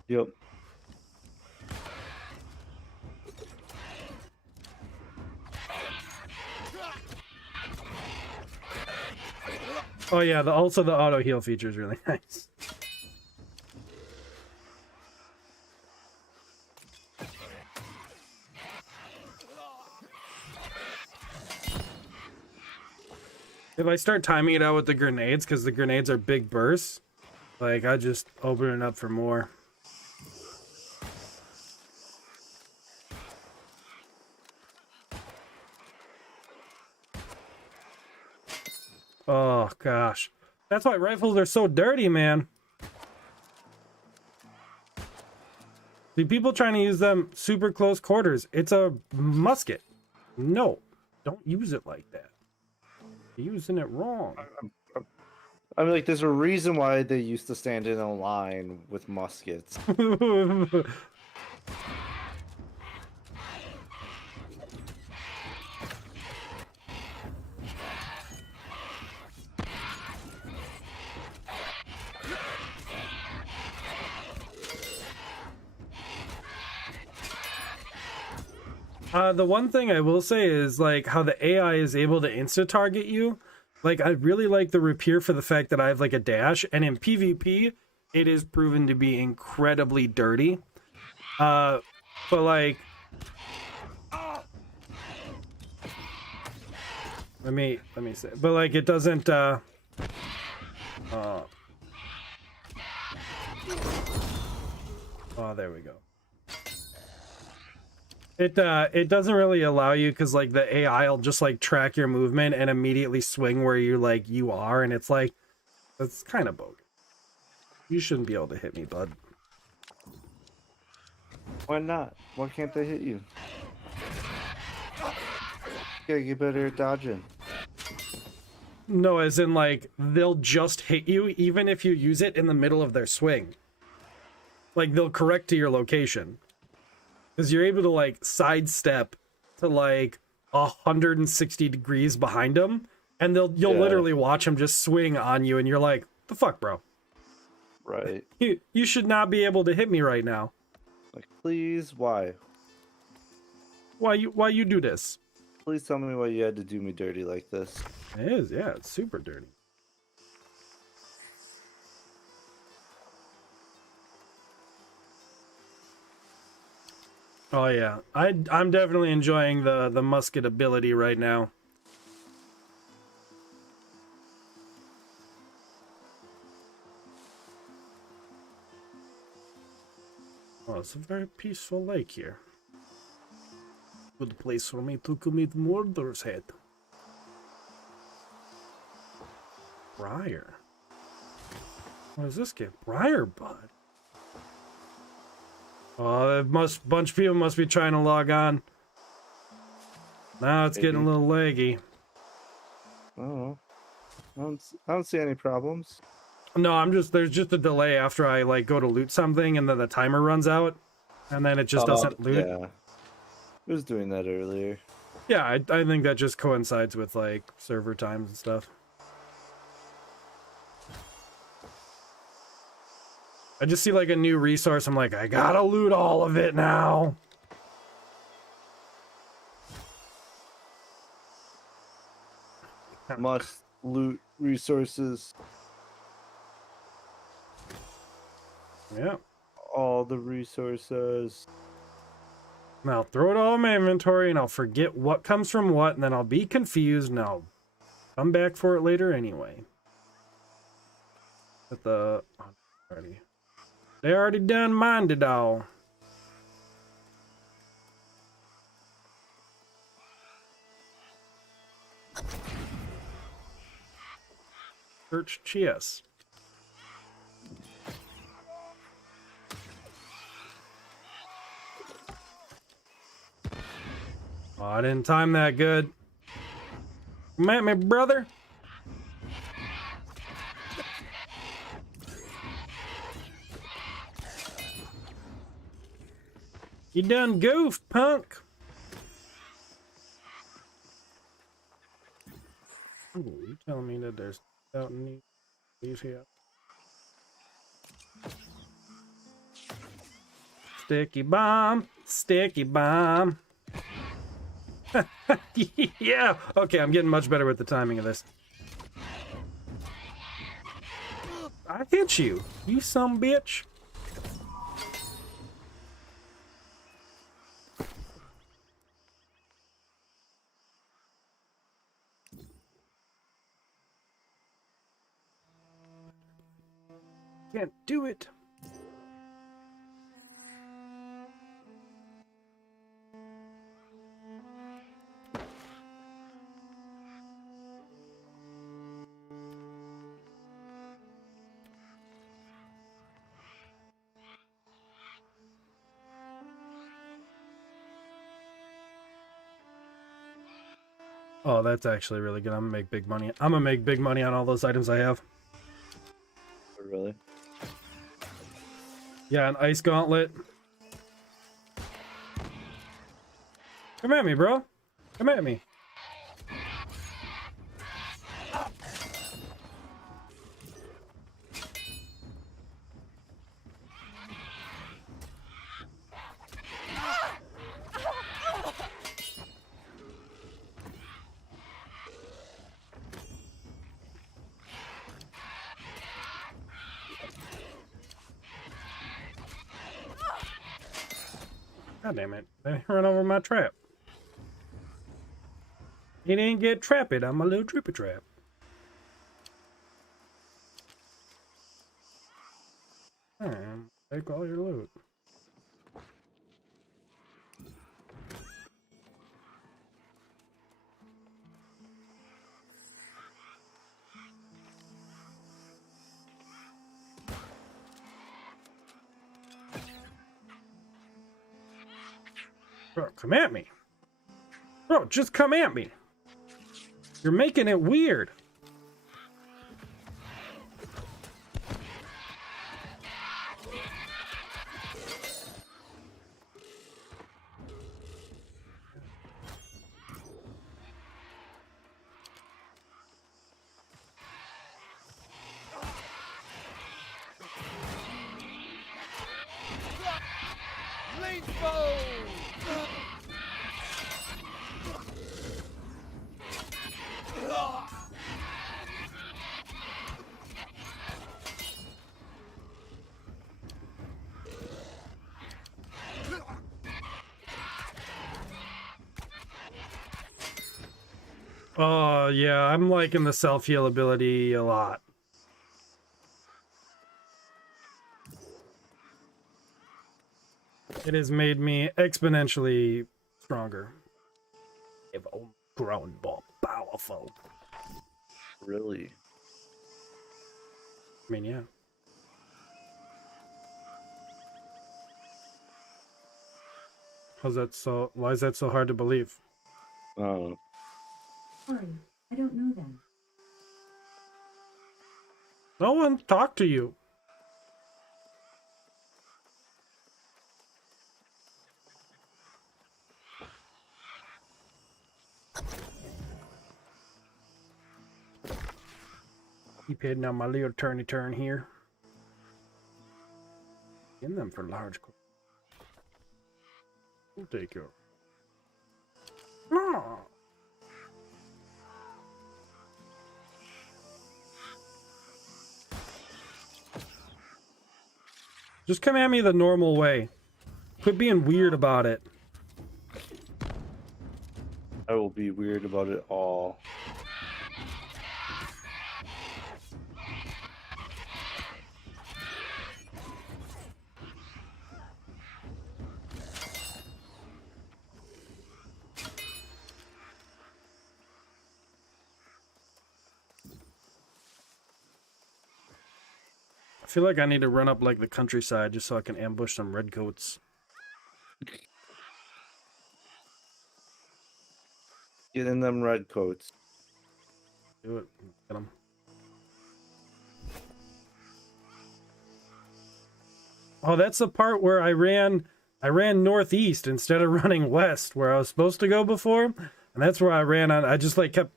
Yep. Oh yeah, also the auto heal feature is really nice. If I start timing it out with the grenades, because the grenades are big bursts, like I just open it up for more. Oh gosh, that's why rifles are so dirty, man. See, people trying to use them super close quarters. It's a musket. No, don't use it like that. You're using it wrong. I mean, like, there's a reason why they used to stand in a line with muskets. The one thing I will say is like how the AI is able to insta target you. Like I really like the rapier for the fact that I have like a dash, and in PvP, it is proven to be incredibly dirty. But like, let me say, but like it doesn't. Oh, there we go. It doesn't really allow you because like the AI will just like track your movement and immediately swing where you are, and it's like that's kind of bogus. You shouldn't be able to hit me, bud. Why not? Why can't they hit you? You gotta get better at dodging. No, as in like they'll just hit you even if you use it in the middle of their swing. Like they'll correct to your location. Because you're able to like sidestep to like 160 degrees behind them, and you'll literally watch them just swing on you, and you're like, "The fuck, bro? Right. You should not be able to hit me right now. Like, please, why? Why you do this?" Please tell me why you had to do me dirty like this. It is, yeah, it's super dirty. Oh yeah, I'm definitely enjoying the musket ability right now. Oh, it's a very peaceful lake here. Good place for me to commit murder's head. Briar. What does this get? Briar bud. Oh, bunch of people must be trying to log on. Now it's getting a little laggy. Oh, I don't see any problems. No, there's just a delay after I like go to loot something and then the timer runs out and then it just doesn't loot. Yeah, it was doing that earlier. Yeah, I think that just coincides with like server times and stuff. I just see like a new resource. I'm like, I gotta loot all of it now. Must loot resources. Yeah. All the resources. And I'll throw it all in my inventory and I'll forget what comes from what, and then I'll be confused and I'll come back for it later anyway. But they already done mined it all. Search chest. Oh, I didn't time that good. Come at me, brother. You done goofed, punk. Ooh, you telling me that there's out in these here? Sticky bomb, sticky bomb. Yeah. Okay, I'm getting much better with the timing of this. I hit you, you some bitch. Can't do it. Oh, that's actually really good. I'm gonna make big money. I'm gonna make big money on all those items I have. Really? Yeah, an ice gauntlet. Come at me, bro. Come at me. God damn it. They run over my trap. He didn't get trapped on my little trippy trap. Take all your loot. Bro, come at me. Bro, just come at me. You're making it weird. Oh, yeah, I'm liking the self-heal ability a lot. It has made me exponentially stronger. I've grown more powerful. Really? I mean, yeah. How's that so? Why is that so hard to believe? Oh. Sorry, I don't know them. No one talked to you. Keep heading on my little turn here. In them for large. We'll take you. No. Just come at me the normal way. Quit being weird about it. I will be weird about it all. I feel like I need to run up like the countryside just so I can ambush some redcoats. Get in them red coats. Do it. Get them. Oh, that's the part where I ran northeast instead of running west where I was supposed to go before. And that's where I ran on. I just like kept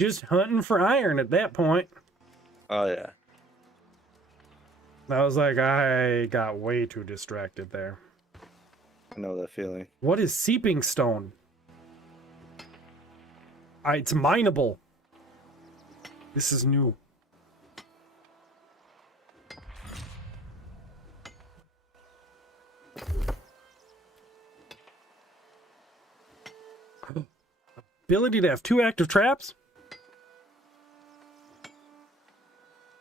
just hunting for iron at that point. Oh yeah. I was like, I got way too distracted there. I know that feeling. What is seeping stone? It's mineable. This is new. Ability to have 2 active traps?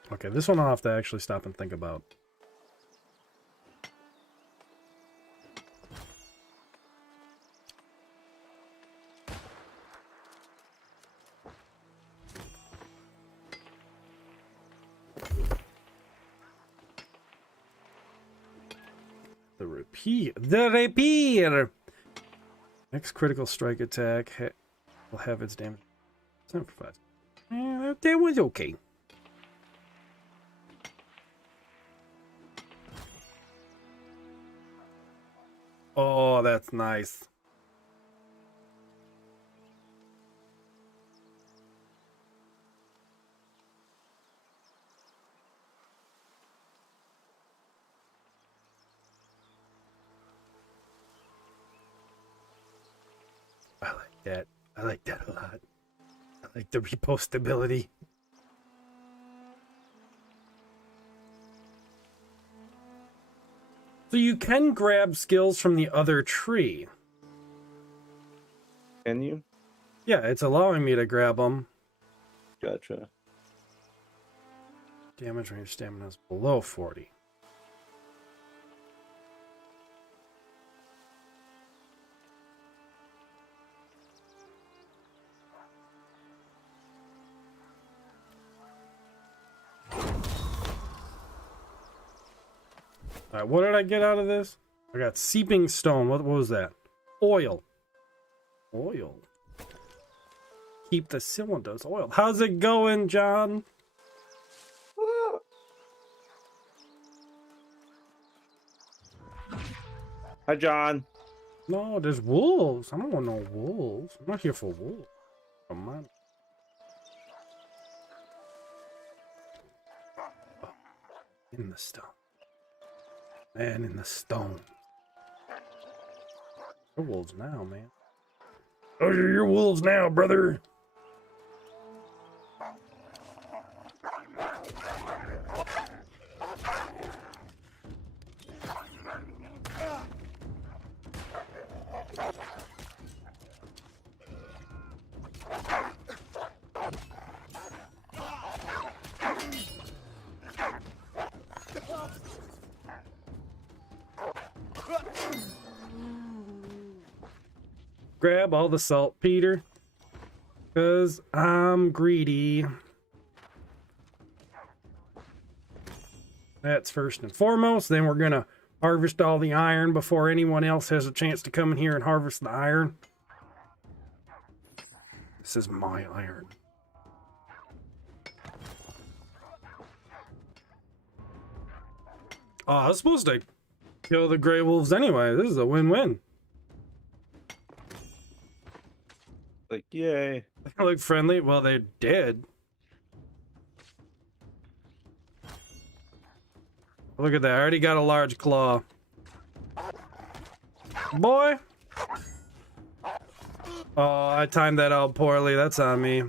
Okay, this one I'll have to actually stop and think about. The repair. Next critical strike attack will have its damage. Yeah, that was okay. Oh, that's nice. I like that. I like that a lot. I like the repostability. So you can grab skills from the other tree. Can you? Yeah, it's allowing me to grab them. Gotcha. Damage range stamina is below 40. Alright, what did I get out of this? I got seeping stone. What was that? Oil. Oil. Keep the cylinders oiled. How's it going, John? Hi, John. No, there's wolves. I don't want no wolves. I'm not here for wolves. Come on. Oh, in the stone. Man, in the stone. You're wolves now, man. Oh, you're wolves now, brother. Grab all the saltpeter, because I'm greedy. That's first and foremost. Then we're going to harvest all the iron before anyone else has a chance to come in here and harvest the iron. This is my iron. Oh, I was supposed to kill the gray wolves anyway. This is a win-win. Like, yay. They look friendly. Well, they're dead. Look at that. I already got a large claw. Boy. Oh, I timed that out poorly. That's on me.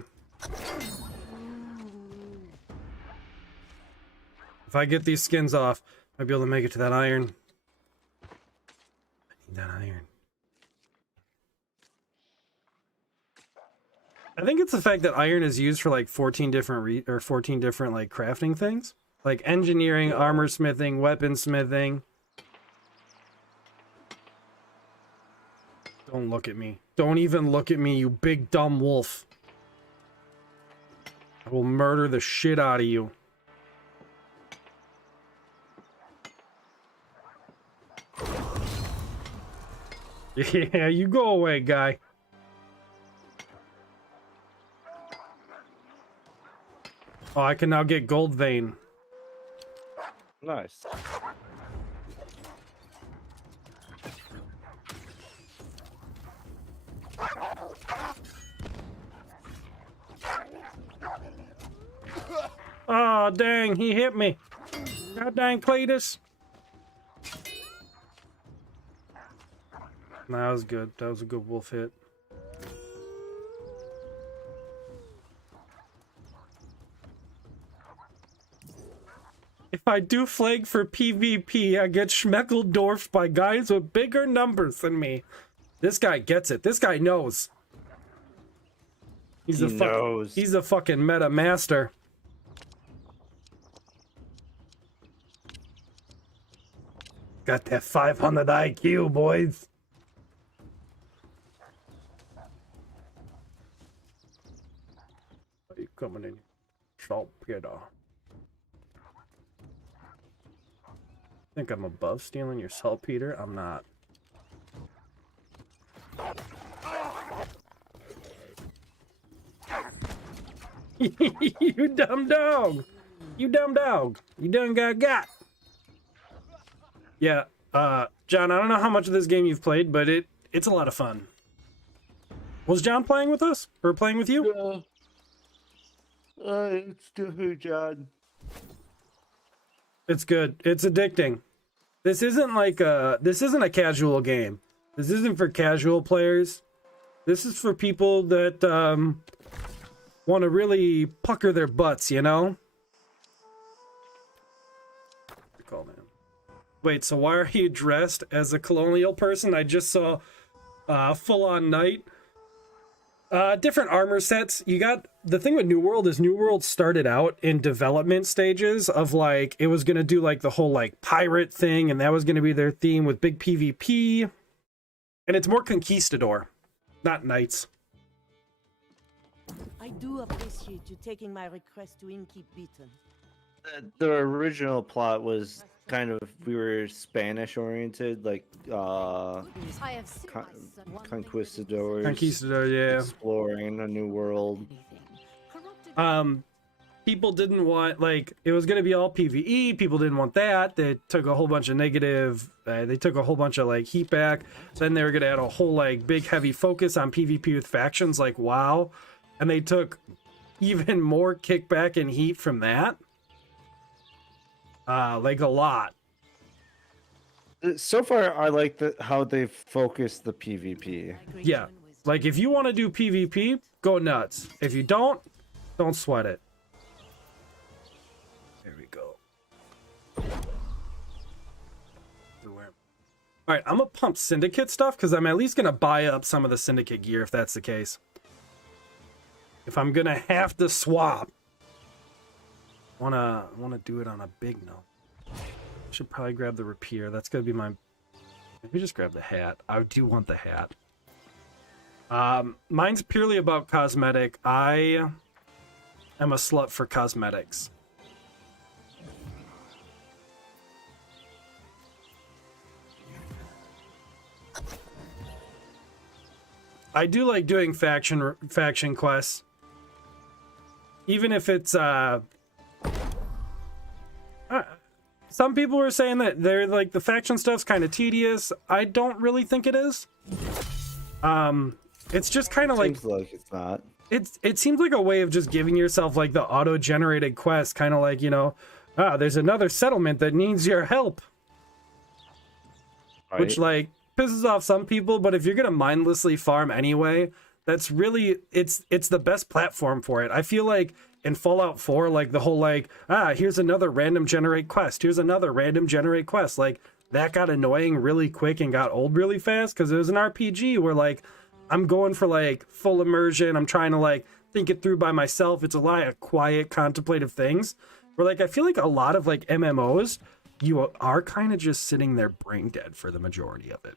If I get these skins off, I'll be able to make it to that iron. I need that iron. I think it's the fact that iron is used for like 14 different 14 different like crafting things, like engineering, armor smithing, weapon smithing. Don't look at me. Don't even look at me, you big dumb wolf. I will murder the shit out of you. Yeah, you go away, guy. Oh, I can now get gold vein. Nice. Oh, dang, he hit me. God dang, Cletus. Nah, that was good. That was a good wolf hit. If I do flag for PvP, I get schmeckeldorfed by guys with bigger numbers than me. This guy gets it. This guy knows. He's he's a fucking meta master. Got that 500 IQ, boys. Are you coming in? Saltpeter. Think I'm above stealing your saltpeter? I'm not. You dumb dog. You dumb dog. You done got. Yeah, John, I don't know how much of this game you've played, but it's a lot of fun. Was John playing with us? Or playing with you? It's still John. It's good. It's addicting. This isn't a casual game. This isn't for casual players. This is for people that want to really pucker their butts, you know? Call man. Wait, so why are you dressed as a colonial person? I just saw full-on knight. Different armor sets. You got the thing with New World is New World started out in development stages of like it was gonna do like the whole like pirate thing, and that was gonna be their theme with big PvP. And it's more conquistador, not knights. I do appreciate you taking my request to Innkeep Beaton. The original plot was kind of we were Spanish oriented, like I have seen my son one conquistadors, Conquistador, yeah. exploring a new world. People didn't want, like, it was going to be all PvE. People didn't want that. They took a whole bunch of negative, they took a whole bunch of, like, heat back. Then they were going to add a whole, like, big, heavy focus on PvP with factions, like WoW. And they took even more kickback and heat from that. Like, a lot. So far, I like how they've focused the PvP. Yeah. Like, if you want to do PvP, go nuts. If you don't sweat it. There we go. All right, I'm gonna pump Syndicate stuff because I'm at least gonna buy up some of the Syndicate gear if that's the case. If I'm gonna have to swap, wanna do it on a big note. Should probably grab the rapier. That's gonna be my. Maybe just grab the hat. I do want the hat. Mine's purely about cosmetic. I am a slut for cosmetics. I do like doing faction quests. Even if it's some people were saying that they're like the faction stuff's kind of tedious. I don't really think it is. It's just kind of Seems like it's not. It seems like a way of just giving yourself like the auto-generated quest, kind of like, you know, there's another settlement that needs your help. Right? Which like pisses off some people, but if you're gonna mindlessly farm anyway, that's really it's the best platform for it. I feel like in Fallout 4, like the whole like, here's another random generate quest, here's another random generate quest, like that got annoying really quick and got old really fast because it was an RPG where like I'm going for like full immersion, I'm trying to like think it through by myself. It's a lot of quiet contemplative things where like I feel like a lot of like MMOs, you are kind of just sitting there brain dead for the majority of it.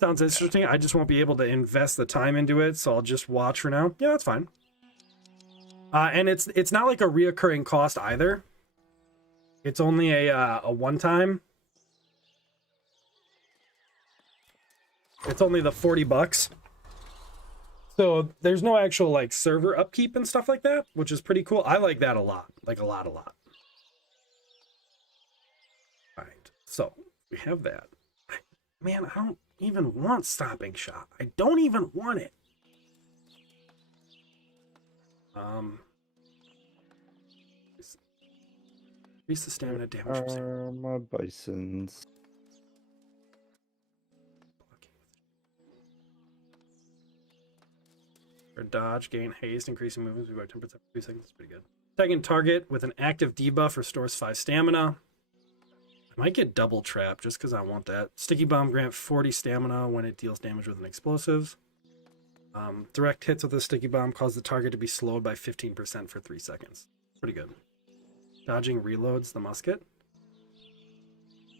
Sounds interesting. I just won't be able to invest the time into it, so I'll just watch for now. Yeah, that's fine. And it's not like a reoccurring cost either. It's only a one-time. It's only the $40. So there's no actual like server upkeep and stuff like that, which is pretty cool. I like that a lot. Like a lot. All right. So we have that. Man, I don't even want stopping shot. I don't even want it. Increase the stamina damage. My bisons. Or dodge, gain haste, increasing movement speed by 10% for 3 seconds. That's pretty good. Second target with an active debuff restores 5 stamina. I might get double trap just because I want that. Sticky bomb grant 40 stamina when it deals damage with an explosive. Direct hits with a sticky bomb cause the target to be slowed by 15% for 3 seconds. Pretty good. Dodging reloads the musket.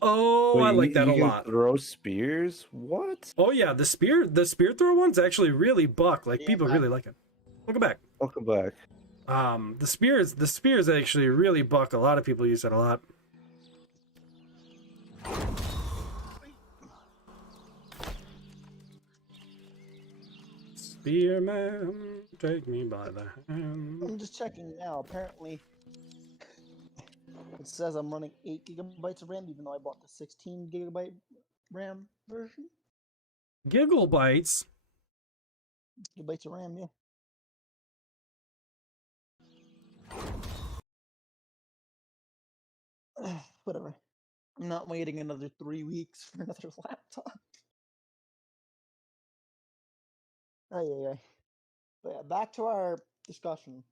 Oh, Wait, I like that a you can lot. throw spears? What? Oh yeah, the spear throw one's actually really buck. Like people really like it. Welcome back. Welcome back. The spears actually really buck. A lot of people use that a lot. be your man, take me by the hand. I'm just checking now. Apparently, it says I'm running 8 gigabytes of RAM, even though I bought the 16 gigabyte RAM version. Gigabytes? Gigabytes of RAM, yeah. Whatever. I'm not waiting another 3 weeks for another laptop. Ay. But yeah, back to our discussion.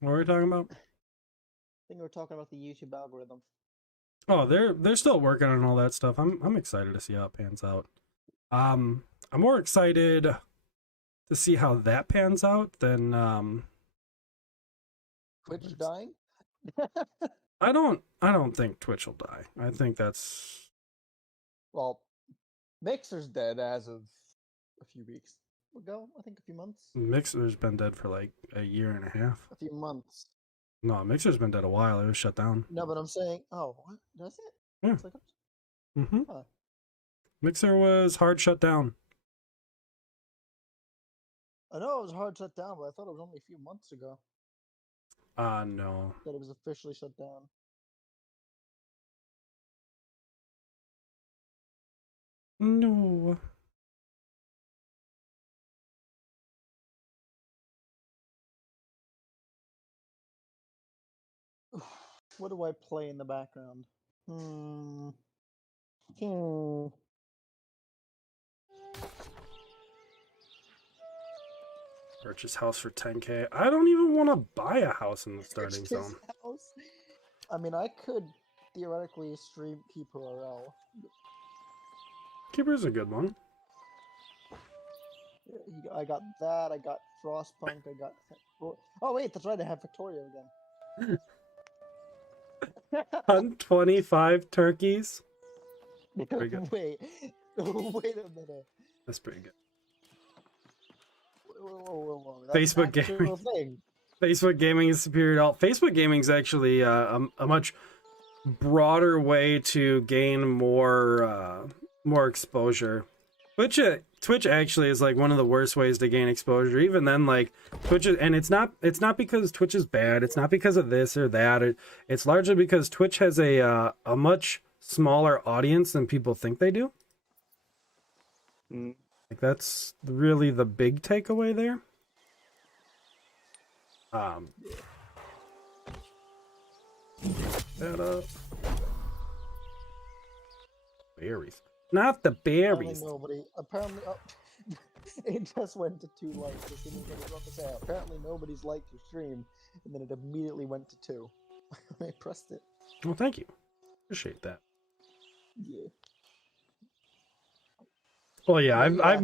What are we talking about? I think we were talking about the YouTube algorithm. Oh, they're still working on all that stuff. I'm excited to see how it pans out. I'm more excited to see how that pans out than Twitch is dying? I don't think Twitch will die. I think that's Well, Mixer's dead as of a few weeks ago. I think a few months. Mixer's been dead for like a year and a half. A few months. No, Mixer's been dead a while. It was shut down. No, but I'm saying, oh, what? Does it? Yeah. It's like, Mm-hmm. Huh. Mixer was hard shut down. I know it was hard shut down, but I thought it was only a few months ago No. that it was officially shut down. No. What do I play in the background? Hmm. Purchase house for 10K. I don't even want to buy a house in the starting Purchase zone. house? I mean, I could theoretically stream Keeper RL. Keeper's a good one. I got that. I got Frostpunk. I got. Oh wait, that's right. I have Victoria again. 125 turkeys. Pretty good. Wait a minute. That's pretty good. Whoa. Facebook That's an actual gaming. thing. Facebook gaming is superior to all. Facebook gaming is actually a much broader way to gain more exposure. Twitch actually is like one of the worst ways to gain exposure. Even then, like Twitch is, and it's not because Twitch is bad. It's not because of this or that. It's largely because Twitch has a much smaller audience than people think they do. Mm. Like that's really the big takeaway there. That up. Berries. Not the berries. Apparently, it just went to 2 likes as soon as I was about to say it. Apparently nobody's liked your stream, and then it immediately went to 2. I pressed it. Well, thank you. Appreciate that. Yeah. Well, yeah, I've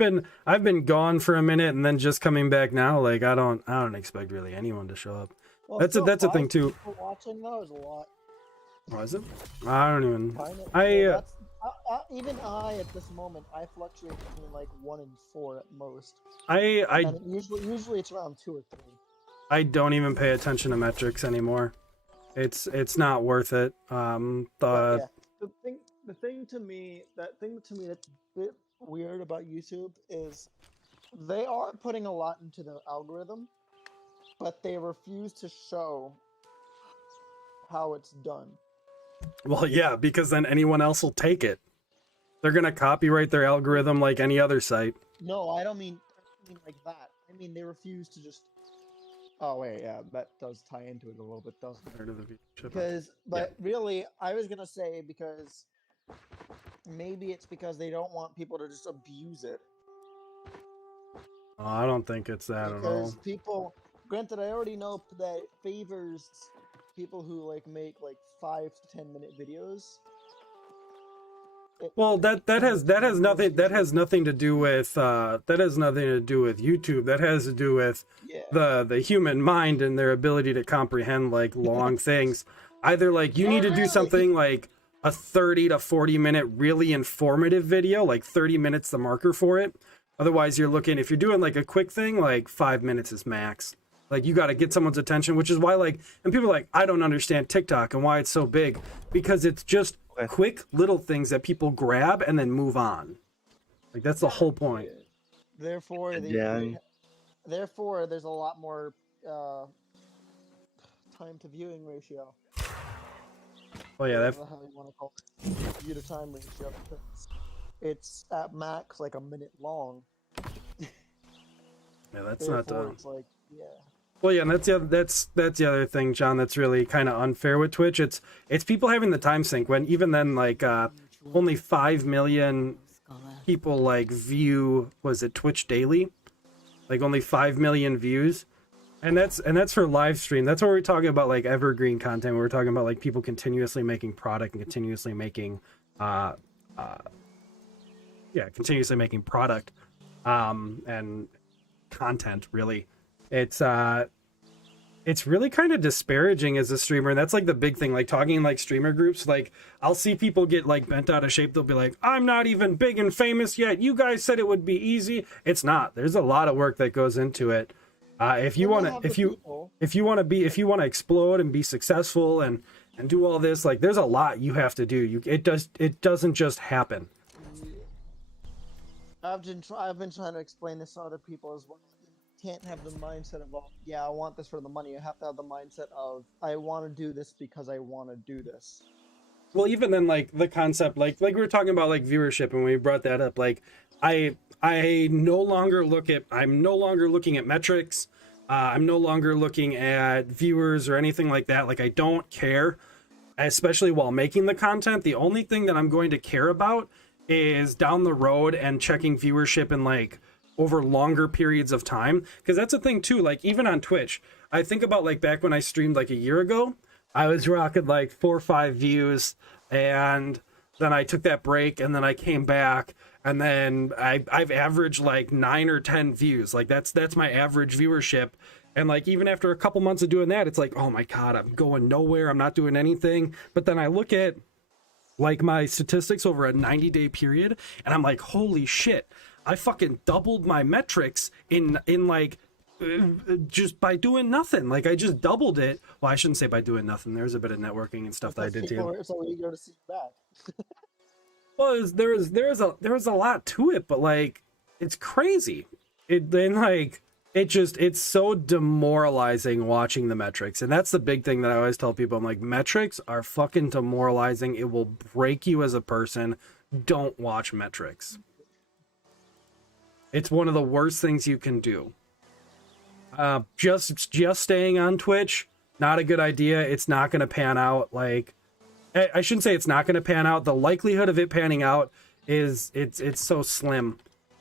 been gone for a minute and then just coming back now. Like I don't expect really anyone to show up. Well, That's a thing too. people watching though is a lot. Oh, is it? I don't even. Even I at this moment I fluctuate between like 1 and 4 at most. I usually it's around 2 or 3. I don't even pay attention to metrics anymore. It's not worth it. The thing to me that's a bit weird about YouTube is they are putting a lot into the algorithm, but they refuse to show how it's done. Well, yeah, because then anyone else will take it. They're gonna copyright their algorithm like any other site. No, I don't mean like that. I mean they refuse to just. Oh wait, yeah, that does tie into it a little bit, doesn't it? Really, I was gonna say because maybe it's because they don't want people to just abuse it. Oh, I don't think it's that at all. Because people, granted, I already know that it favors people who like make like 5 to 10 minute videos. Well, that has nothing to do with YouTube. That has to do with the human mind and their ability to comprehend like long things. Either like you need to do something like a 30 to 40 minute really informative video, like 30 minutes the marker for it. Otherwise, you're looking, if you're doing like a quick thing, like 5 minutes is max. Like you got to get someone's attention, which is why like, and people are like, I don't understand TikTok and why it's so big, because it's just quick little things that people grab and then move on. Like that's the whole point. Therefore, Again. therefore, there's a lot more time to viewing ratio. Oh yeah, that Whatever how you want to call it, view to time ratio. Because it's at max like a minute long. yeah, that's not Therefore, it's like well, yeah, and that's the other thing, John. That's really kind of unfair with Twitch. It's people having the time sink when even then like only 5 million people like view was it Twitch daily, like only 5 million views, and that's for live stream. That's what we're talking about, like evergreen content. We're talking about like people continuously making product and continuously making continuously making product and content. Really, it's really kind of disparaging as a streamer, and that's like the big thing, like talking in like streamer groups. Like I'll see people get like bent out of shape. They'll be like, I'm not even big and famous yet, you guys said it would be easy. It's not. There's a lot of work that goes into it. If you want to explode and be successful and do all this, like there's a lot you have to do. It doesn't just happen. I've been trying to explain this to other people as well. You can't have the mindset of, oh, yeah, I want this for the money. You have to have the mindset of, I want to do this because I want to do this. Well, even then, like the concept, like we were talking about like viewership, and we brought that up. Like I'm no longer looking at metrics. I'm no longer looking at viewers or anything like that. Like I don't care, especially while making the content. The only thing that I'm going to care about is down the road and checking viewership and like over longer periods of time, because that's a thing too. Like even on Twitch, I think about like back when I streamed like a year ago, I was rocking like 4 or 5 views, and then I took that break, and then I came back, and then I've averaged like 9 or 10 views. Like that's my average viewership. And like even after a couple months of doing that, it's like, oh my god, I'm going nowhere, I'm not doing anything. But then I look at like my statistics over a 90-day period, and I'm like, holy shit, I fucking doubled my metrics in like just by doing nothing. Like I just doubled it. Well, I shouldn't say by doing nothing. There's a bit of networking and stuff that I did too. People are so eager to see you back. Well, there was a lot to it, but like it's crazy. It's so demoralizing watching the metrics, and that's the big thing that I always tell people. I'm like, metrics are fucking demoralizing. It will break you as a person. Don't watch metrics. It's one of the worst things you can do. Just staying on Twitch, not a good idea. It's not going to pan out. Like, I shouldn't say it's not going to pan out. The likelihood of it panning out is it's so slim.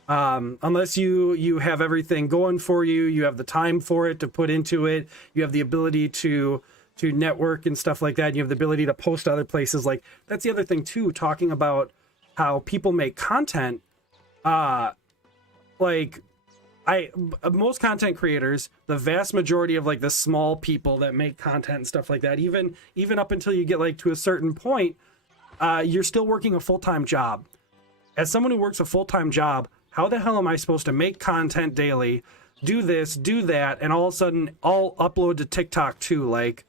Unless you have everything going for you, you have the time for it to put into it, you have the ability to network and stuff like that, and you have the ability to post to other places. Like that's the other thing too, talking about how people make content. Most content creators, the vast majority of like the small people that make content and stuff like that, even up until you get like to a certain point, you're still working a full-time job. As someone who works a full-time job, how the hell am I supposed to make content daily, do this, do that, and all of a sudden I'll upload to TikTok too? Like,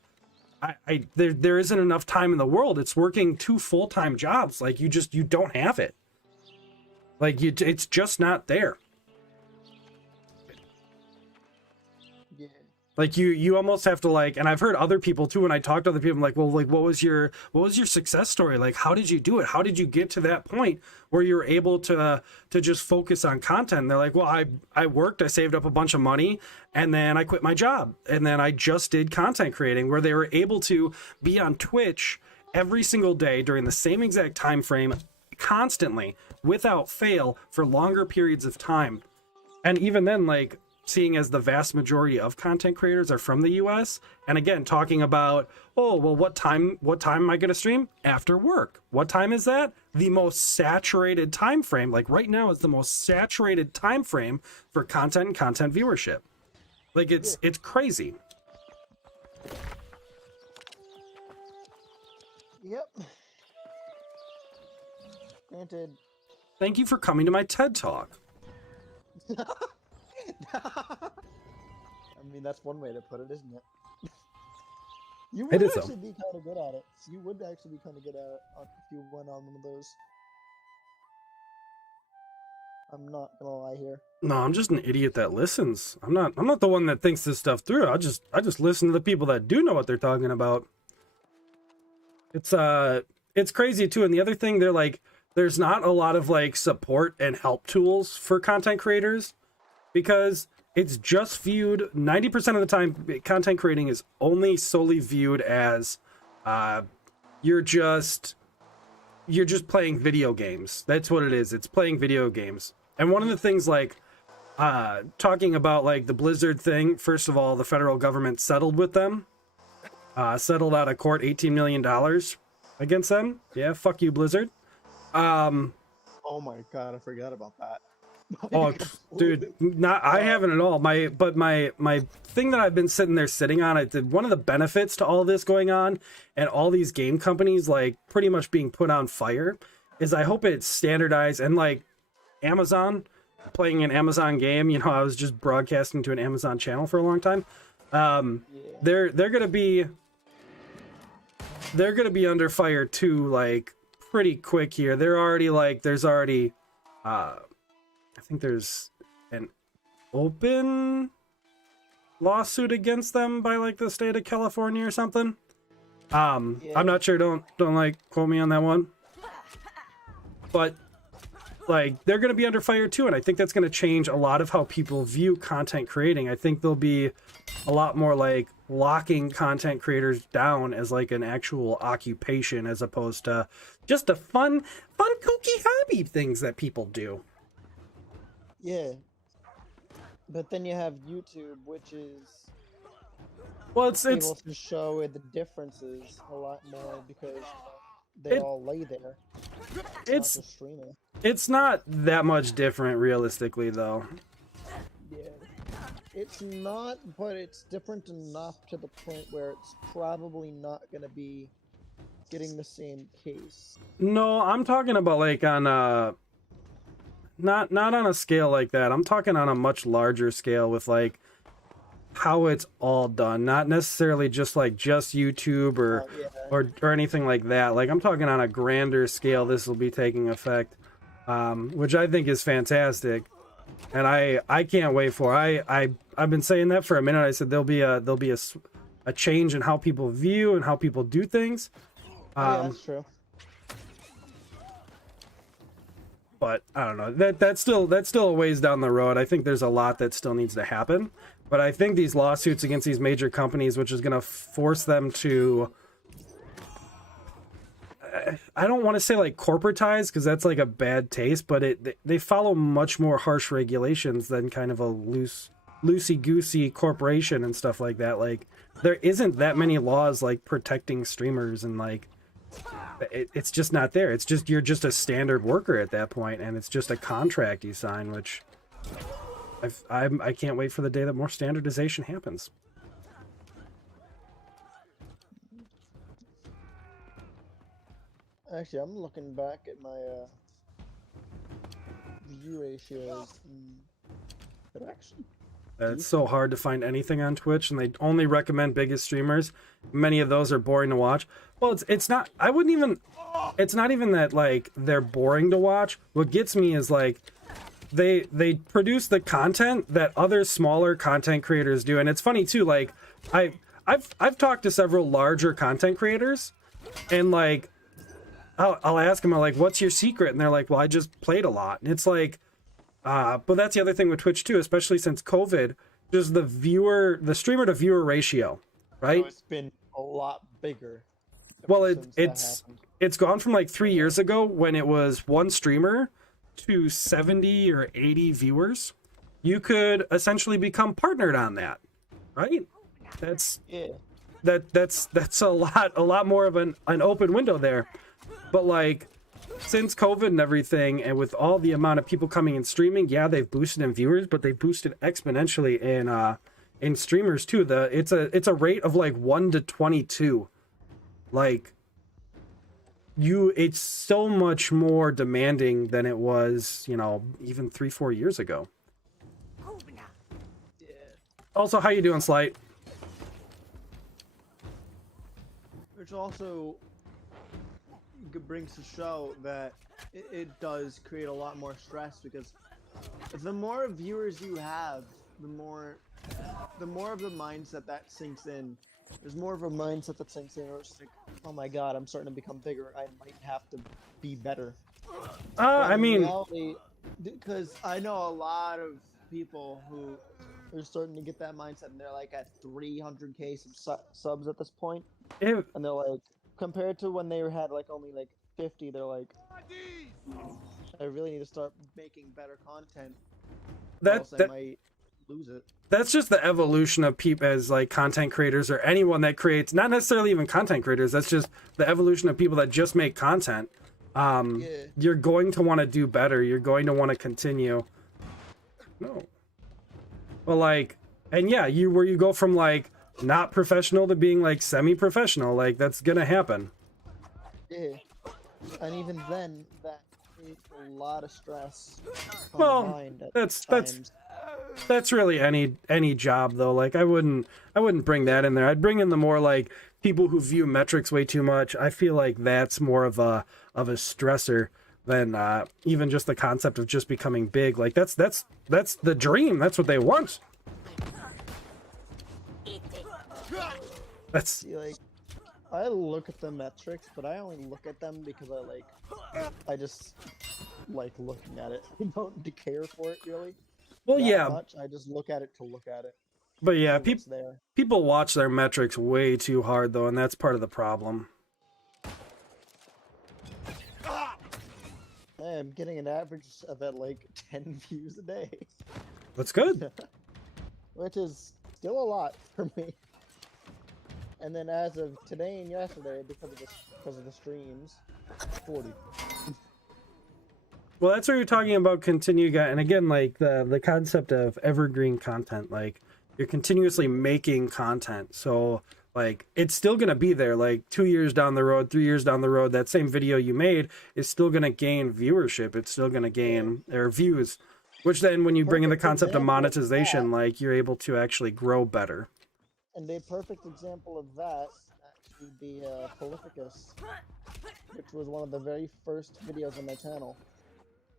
there isn't enough time in the world. It's working 2 full-time jobs. Like you don't have it. Like it's just not there. Yeah. Like you almost have to like, and I've heard other people too, when I talk to other people, I'm like, well, like what was your success story? Like, how did you do it? How did you get to that point where you were able to just focus on content? And they're like, well, I worked, I saved up a bunch of money, and then I quit my job, and then I just did content creating, where they were able to be on Twitch every single day during the same exact time frame, constantly, without fail, for longer periods of time. And even then, like, seeing as the vast majority of content creators are from the US, and again, talking about, oh, well, what time am I going to stream? After work. What time is that? The most saturated time frame. Like right now is the most saturated time frame for content and content viewership. Like it's crazy. Yep. Granted. Thank you for coming to my TED Talk. I mean, that's one way to put it, isn't it? You It would is, actually be kind of good at it. You would actually be kind of good at it if you went on one of those. I'm not gonna lie here. No, I'm just an idiot that listens. I'm not the one that thinks this stuff through. I just listen to the people that do know what they're talking about. It's crazy too. And the other thing, they're like, there's not a lot of like support and help tools for content creators because it's just viewed 90% of the time. Content creating is only solely viewed as you're just playing video games. That's what it is. It's playing video games. And one of the things like talking about like the Blizzard thing, first of all, the federal government settled with them, settled out of court $18 million against them. Yeah, fuck you, Blizzard. Oh my god, I forgot about that. Oh, dude, I haven't at all. My thing that I've been sitting on, I did one of the benefits to all this going on and all these game companies like pretty much being put on fire is I hope it's standardized and like Amazon playing an Amazon game. You know, I was just broadcasting to an Amazon channel for a long time. They're gonna be under fire too, like pretty quick here. They're already like there's already I think there's an open lawsuit against them by like the state of California or something. I'm not sure. Don't like quote me on that one. But like they're going to be under fire too, and I think that's going to change a lot of how people view content creating. I think there'll be a lot more like locking content creators down as like an actual occupation as opposed to just a fun kooky hobby things that people do. Yeah. But then you have YouTube, which is Well, it's able to show the differences a lot more because they all lay there. It's not just streaming. It's not that much different realistically though. Yeah. It's not, but it's different enough to the point where it's probably not going to be getting the same case. No, I'm talking about like on not on a scale like that. I'm talking on a much larger scale with like how it's all done, not necessarily just like just YouTube or anything like that. Like I'm talking on a grander scale. This will be taking effect, which I think is fantastic, and I can't wait for. I've been saying that for a minute. I said there'll be a change in how people view and how people do things. Yeah, that's true. But I don't know. That's still a ways down the road. I think there's a lot that still needs to happen. But I think these lawsuits against these major companies, which is going to force them to, I don't want to say like corporatize because that's like a bad taste, but they follow much more harsh regulations than kind of a loosey-goosey corporation and stuff like that. Like there isn't that many laws like protecting streamers and like it's just not there. It's just you're just a standard worker at that point, and it's just a contract you sign, which I can't wait for the day that more standardization happens. Actually, I'm looking back at my view ratios. But actually, It's so hard to find anything on Twitch, and they only recommend biggest streamers. Many of those are boring to watch. Well, it's not. I wouldn't even. It's not even that like they're boring to watch. What gets me is like they produce the content that other smaller content creators do, and it's funny too. Like I've talked to several larger content creators, and like I'll ask them, I'm like, "What's your secret?" And they're like, "Well, I just played a lot." And it's like. But that's the other thing with Twitch too, especially since COVID, just the streamer to viewer ratio, right? So it's been a lot bigger. Well, it's gone from like 3 years ago when it was one streamer to 70 or 80 viewers. You could essentially become partnered on that, right? That's a lot more of an open window there. But like since COVID and everything, and with all the amount of people coming and streaming, yeah, they've boosted in viewers, but they've boosted exponentially in streamers too. It's a rate of like 1 to 22. Like it's so much more demanding than it was, you know, even 3-4 years ago. Yeah. Also, how you doing, Slight? Which also brings to show that it does create a lot more stress because the more viewers you have, the more of the mindset that sinks in. There's more of a mindset that sinks in, where it's like, oh my god, I'm starting to become bigger. I might have to be better. When I in mean, reality, because I know a lot of people who are starting to get that mindset, and they're like at 300K subs at this point, it, and they're like, compared to when they had like only like 50, they're like, I really need to start making better content, or that else I that might lose it. that's just the evolution of people as like content creators or anyone that creates, not necessarily even content creators. That's just the evolution of people that just make content. Yeah. You're going to want to do better. You're going to want to continue. No. Well, like, and yeah, you go from like not professional to being like semi-professional. Like that's gonna happen. Yeah. And even then, that creates a lot of stress on Well, the mind at that's times. that's really any job though. Like I wouldn't bring that in there. I'd bring in the more like people who view metrics way too much. I feel like that's more of a stressor than even just the concept of just becoming big. Like that's the dream. That's what they want. That's See, like, I look at the metrics, but I only look at them because I just like looking at it. I don't care for it really. well, that yeah, much. I just look at it to look at it. but yeah, See what's there. people watch their metrics way too hard though, and that's part of the problem. I'm getting an average of at like 10 views a day, That's good. which is still a lot for me. And then as of today and yesterday, because of the streams, 40. Well, that's what you're talking about. Continue, and again, like the concept of evergreen content. Like you're continuously making content, so like it's still gonna be there. Like 2 years down the road, 3 years down the road, that same video you made is still gonna gain viewership. It's still gonna gain their views, which then when you bring in the Perfect concept of example of monetization, that. like you're able to actually grow better. And a perfect example of that would be Prolificus, which was one of the very first videos on my channel,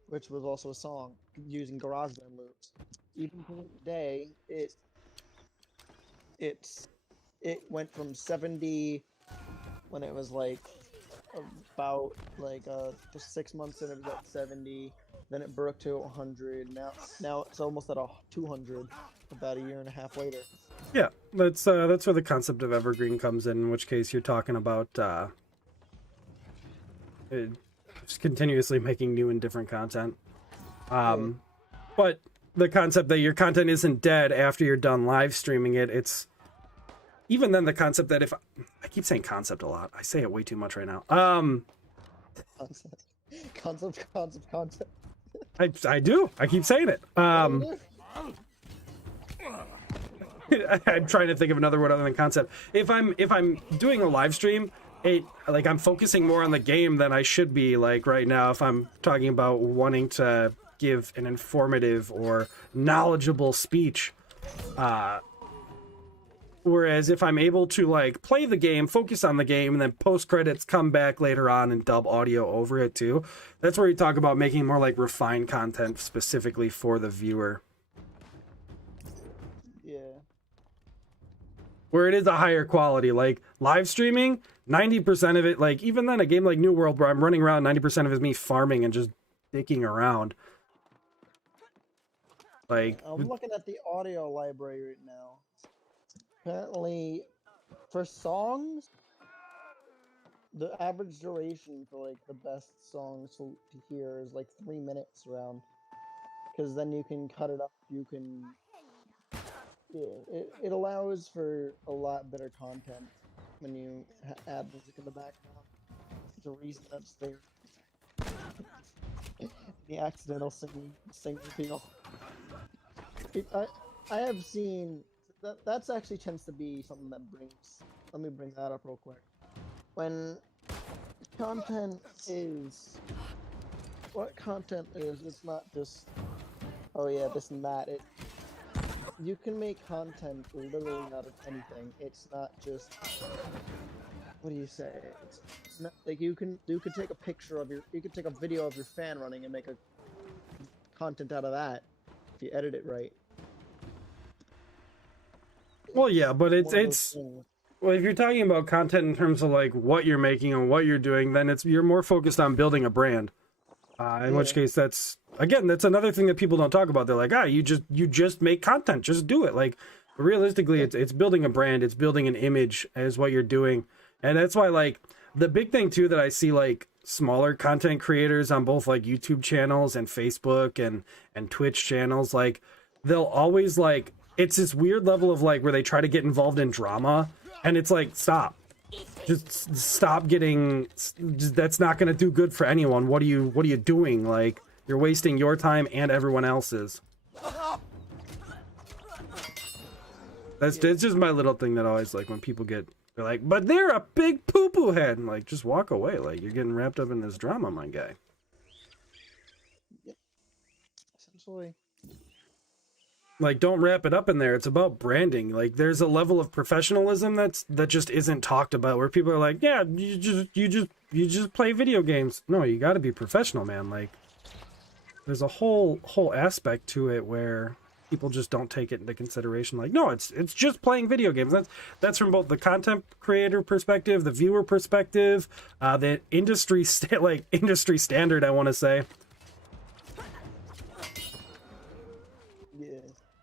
which was also a song using GarageBand loops. Even to today, it went from 70 when it was like about like just 6 months in, it was at 70. Then it broke to 100. Now it's almost at 200. About a year and a half later. Yeah, that's where the concept of evergreen comes in which case you're talking about just continuously making new and different content. But the concept that your content isn't dead after you're done live streaming it, it's even then the concept that if I keep saying concept a lot, I say it way too much right now. Concept. I do. I keep saying it. I'm trying to think of another word other than concept. If I'm doing a live stream, I'm focusing more on the game than I should be like right now if I'm talking about wanting to give an informative or knowledgeable speech. Whereas if I'm able to like play the game, focus on the game, and then post credits come back later on and dub audio over it too, that's where you talk about making more like refined content specifically for the viewer. Yeah. Where it is a higher quality, like live streaming, 90% of it, like even then a game like New World where I'm running around, 90% of it is me farming and just dicking around. Like I'm looking at the audio library right now. Apparently, for songs, the average duration for like the best songs to hear is like 3 minutes around. Because then you can cut it up. You can. Yeah, it allows for a lot better content when you add music in the background. There's a reason that's there. The accidental singing feel. I have seen that's actually tends to be something that brings. Let me bring that up real quick. When content is what content is, it's not just oh yeah this and that. You can make content literally out of anything. It's not just what do you say? It's not like you could take a picture of you could take a video of your fan running and make a content out of that if you edit it right. Well, yeah, but one of those it's things. well, if you're talking about content in terms of like what you're making and what you're doing, then you're more focused on building a brand. In which Yeah. case, that's another thing that people don't talk about. They're like, you just make content, just do it. Like realistically, it's building a brand, it's building an image is what you're doing, and that's why like the big thing too that I see like smaller content creators on both like YouTube channels and Facebook and Twitch channels, like they'll always like it's this weird level of like where they try to get involved in drama, and it's like stop. Just stop getting. That's not going to do good for anyone. What are you doing? Like you're wasting your time and everyone else's. It's just my little thing that always like when people they're like, but they're a big poo poo head. And like, just walk away. Like you're getting wrapped up in this drama, my guy. Essentially. Like don't wrap it up in there. It's about branding. Like there's a level of professionalism that just isn't talked about where people are like, yeah, you just play video games. No, you got to be professional, man. Like there's a whole aspect to it where people just don't take it into consideration. Like no, it's just playing video games. That's from both the content creator perspective, the viewer perspective, the industry standard, I want to say.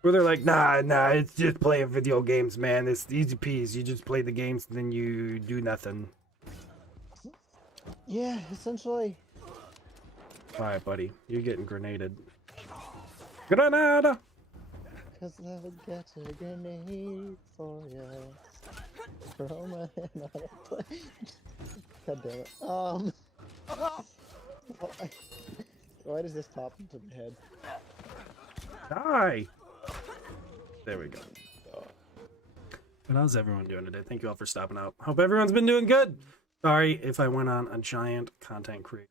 Where they're like, nah, it's just playing video games, man. It's easy peasy. You just play the games and then you do nothing. Yeah, essentially. Alright, buddy. You're getting grenaded. Granada! Cause I got a grenade for you. Throw my hand on a plate. God damn it. Why does this pop into my head? Die! There we go. But how's everyone doing today? Thank you all for stopping out. Hope everyone's been doing good. Sorry if I went on a giant content create.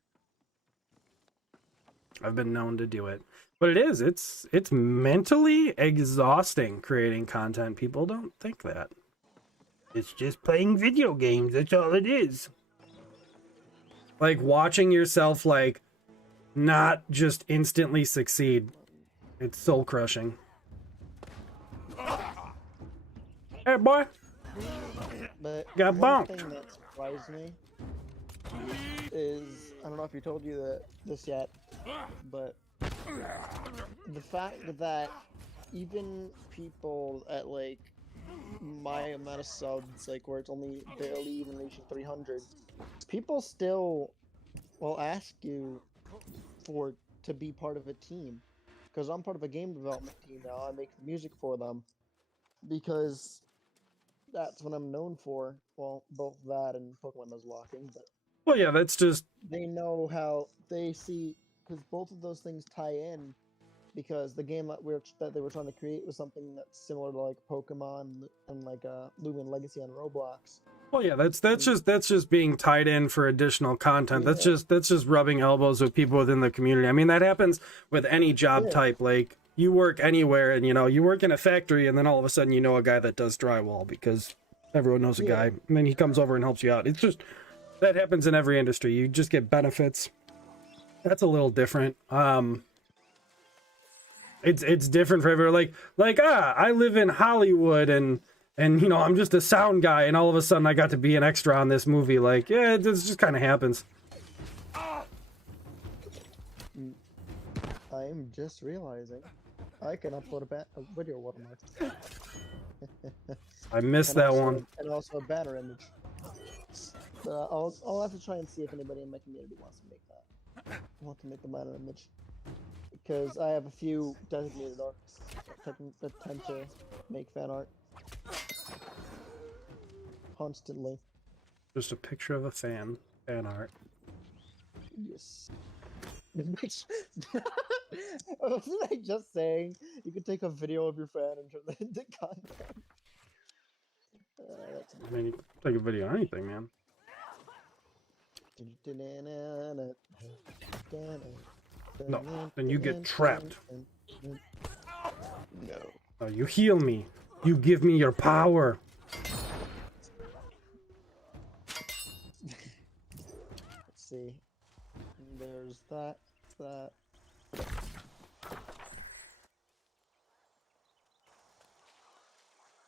I've been known to do it. But it's mentally exhausting creating content. People don't think that. It's just playing video games. That's all it is. Like watching yourself like not just instantly succeed. It's soul crushing. Hey, boy. But Got one bonked. thing that surprised me is, I don't know if he told you this yet, but the fact that even people at like my amount of subs, like where it's only barely even reaching 300, people still will ask you to be part of a team. Because I'm part of a game development team now. I make music for them. Because that's what I'm known for. Well, both that and Pokemon Nuzlocking. But Well, yeah, that's just they know how they see, because both of those things tie in. Because the game that they were trying to create was something that's similar to like Pokemon and like Lumen Legacy on Roblox. well, yeah, that's just being tied in for additional content. Yeah. That's just rubbing elbows with people within the community. I mean, that happens with any job type. Like you work anywhere, and you work in a factory, and then all of a sudden you know a guy that does drywall because everyone knows a guy, and then he comes over and helps you out. It's just that happens in every industry. You just get benefits. That's a little different. It's different for everyone. Like I live in Hollywood and I'm just a sound guy, and all of a sudden I got to be an extra on this movie. Like, yeah, it just kind of happens. I'm just realizing I can upload a video watermark. I missed And that also- one. And also a banner image. I'll have to try and see if anybody in my community wants to make that. I want to make the banner image. Because I have a few designated artists that tend to make fan art. Constantly. Just a picture of a fan art. Yes. Wasn't I just saying you could take a video of your fan and turn that into content? I mean, you can take a video of anything, man. No, then you get trapped. No. Oh, you heal me. You give me your power. Let's see. There's that.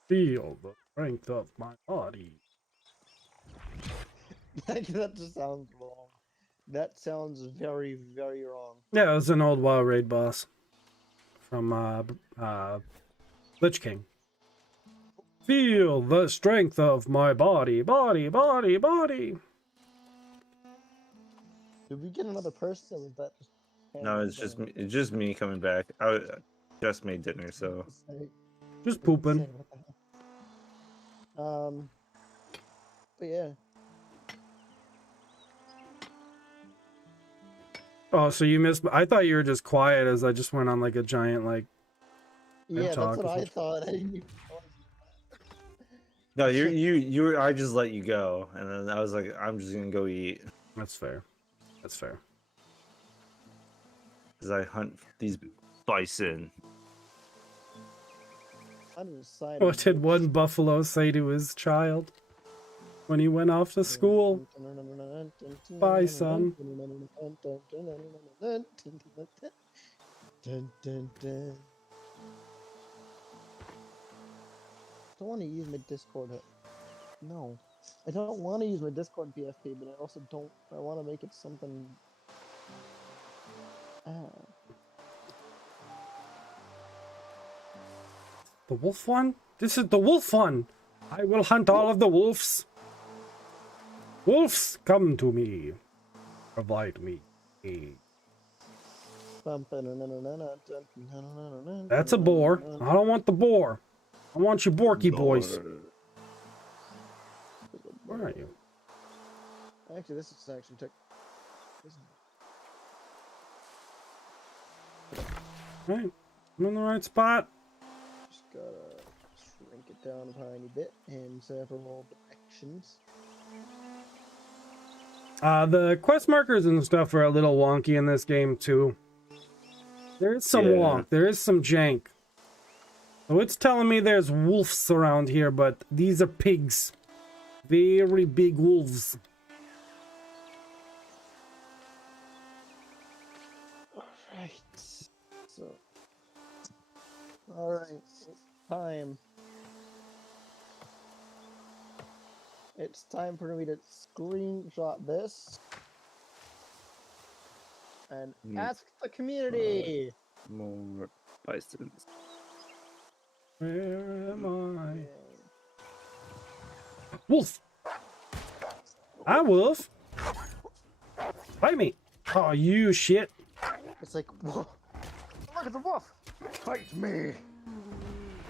Feel the strength of my body. That just sounds wrong. That sounds very, very wrong. Yeah, it was an old WoW raid boss from Lich King. Feel the strength of my body, body, body, body. Did we get another person, or was that just... No, it's just me, coming back. Just made dinner, so Just pooping. What the hell? But yeah. Oh, so you missed. I thought you were just quiet as I just went on like a giant like. Yeah, talk that's what or I something. thought. I didn't even no, you. I just let you go, and then I was like, I'm just gonna go eat That's fair. That's fair. because I hunt these bison. I'm deciding. What did one buffalo say to his child when he went off to school? Bye, son. I don't want to use my Discord. No, I don't want to use my Discord PFP, but I also don't. I want to make it something. The wolf one? This is the wolf one. I will hunt all of the wolves. Wolves, come to me. Provide me. That's a boar. I don't want the boar. I want you Borky boys. Where are you? Actually, this is actually took. Right. I'm in the right spot. Just gotta shrink it down a tiny bit in several directions. The quest markers and stuff are a little wonky in this game too. There is some wonk. There is some jank. So it's telling me there's wolves around here, but these are pigs. Very big wolves. Alright. So. Alright. Time. It's time for me to screenshot this. And ask the community! More bisons. Where am I? Wolf! Hi, wolf! Fight me! Oh, you shit! It's like, whoa. Look at the wolf! Fight me!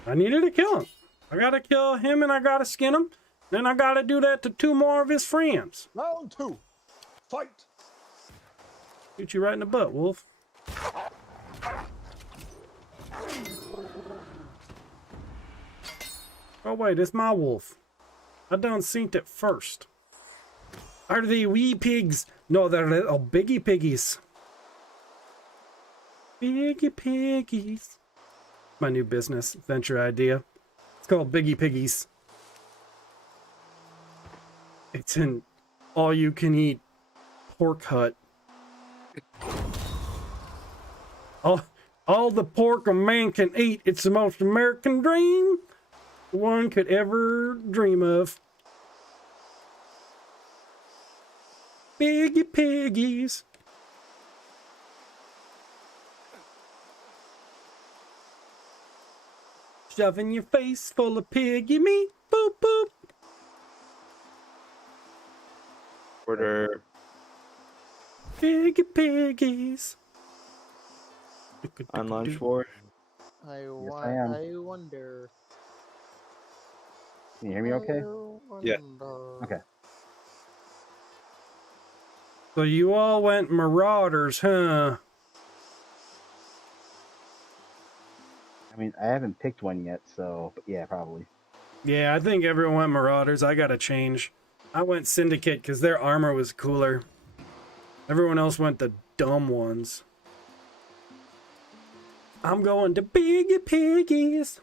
I needed to kill him. I gotta kill him and I gotta skin him. Then I gotta do that to 2 more of his friends. Round 2. Fight! Shoot you right in the butt, wolf. Oh wait, it's my wolf. I done synced it first. Are they wee pigs? No, they're little biggie piggies. Biggie piggies. My new business venture idea. It's called Biggie Piggies. It's an all-you-can-eat pork hut. All the pork a man can eat. It's the most American dream one could ever dream of. Biggie piggies. Shoving your face full of piggy meat. Boop boop. Order. Piggy piggies. On lunch for? I wonder. Can you hear me okay? Yeah. Okay. So you all went Marauders, huh? I mean, I haven't picked one yet, so but yeah, probably. Yeah, I think everyone went Marauders. I gotta change. I went Syndicate because their armor was cooler. Everyone else went the dumb ones. I'm going to Biggie Piggies.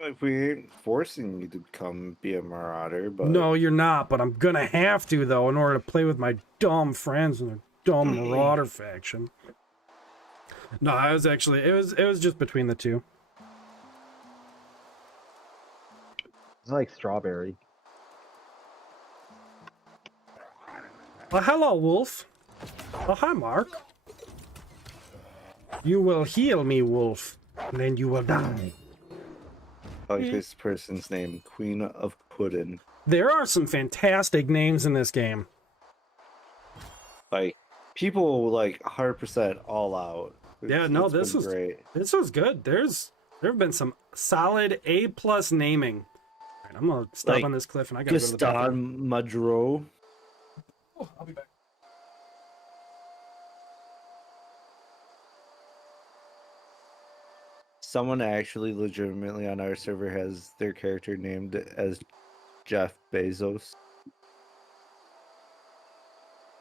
Like, we ain't forcing you to come be a marauder, but No, you're not, but I'm gonna have to, though, in order to play with my dumb friends in their dumb Marauder faction. No, I was actually, it was just between the two. I like strawberry. Well, hello, Wolf. Oh, hi, Mark. You will heal me, Wolf, and then you will die. I like this person's name, Queen of Puddin. There are some fantastic names in this game. Like, people like 100% all out. Yeah, no, It's this been was great. this was good. There have been some solid A+ naming. All right, I'm gonna stop Like, on this cliff, and I gotta go to the bathroom. Gaston Madro. Oh, I'll be back. Someone actually legitimately on our server has their character named as Jeff Bezos.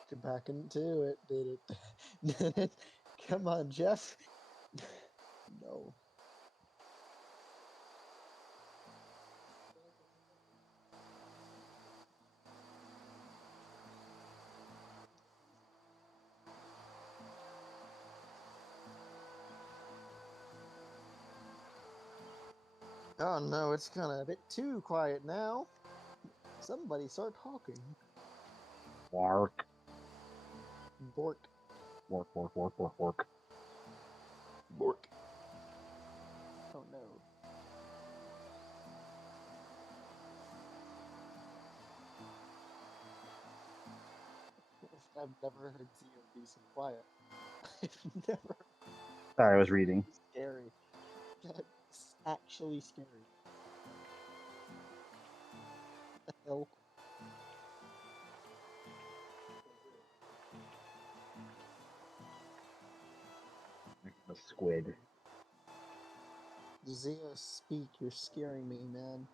Get back into it, did it? Come on, Jeff. No. Oh no, it's kind of a bit too quiet now. Somebody start talking. Work. Bork. Work. Bork. Oh no. I've never heard Zio be so quiet. I've never. Sorry, I was reading. Scary. That's actually scary. What the hell? A squid. Zia, speak. You're scaring me, man.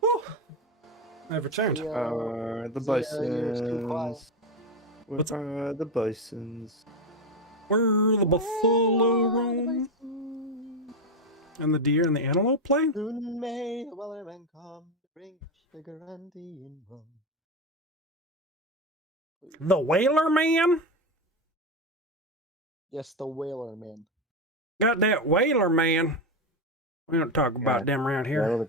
Whew. I've returned. Zia, The Zia, you're too quiet. bisons. Where are the bisons? Where the buffalo roam and the deer and the antelope play. Soon may the wellerman come to bring sugar and tea and rum. The Whaler Man. Yes, the whaler man. Got that Whaler Man. We don't talk about Yeah. them around here.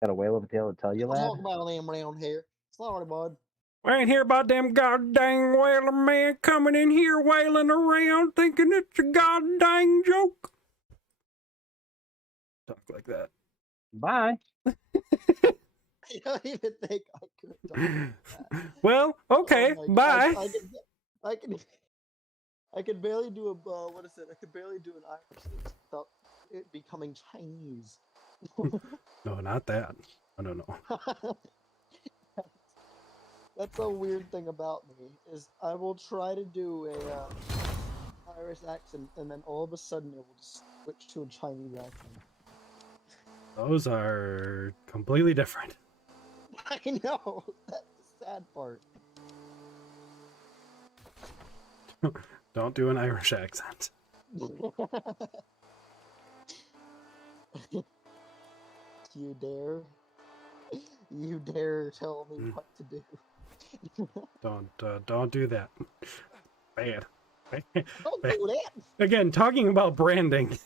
Got a whale of a tail to tell you, We'll lad? talk about them around here. Sorry, bud. We ain't hear about them goddamn Whaler Man coming in here wailing around thinking it's a goddamn joke. Talk like that. Bye. I don't even think I could talk like that. Well, okay, Oh my bye. God, I could barely do a what is it? I could barely do an Irish without it becoming Chinese. No, not that. I don't know. That's a weird thing about me is I will try to do a Irish accent and then all of a sudden it will just switch to a Chinese accent. Those are completely different. I know. That's the sad part. Don't do an Irish accent. You dare? You dare tell me what to do? Don't do that. Bad. Don't do that. Again, talking about branding.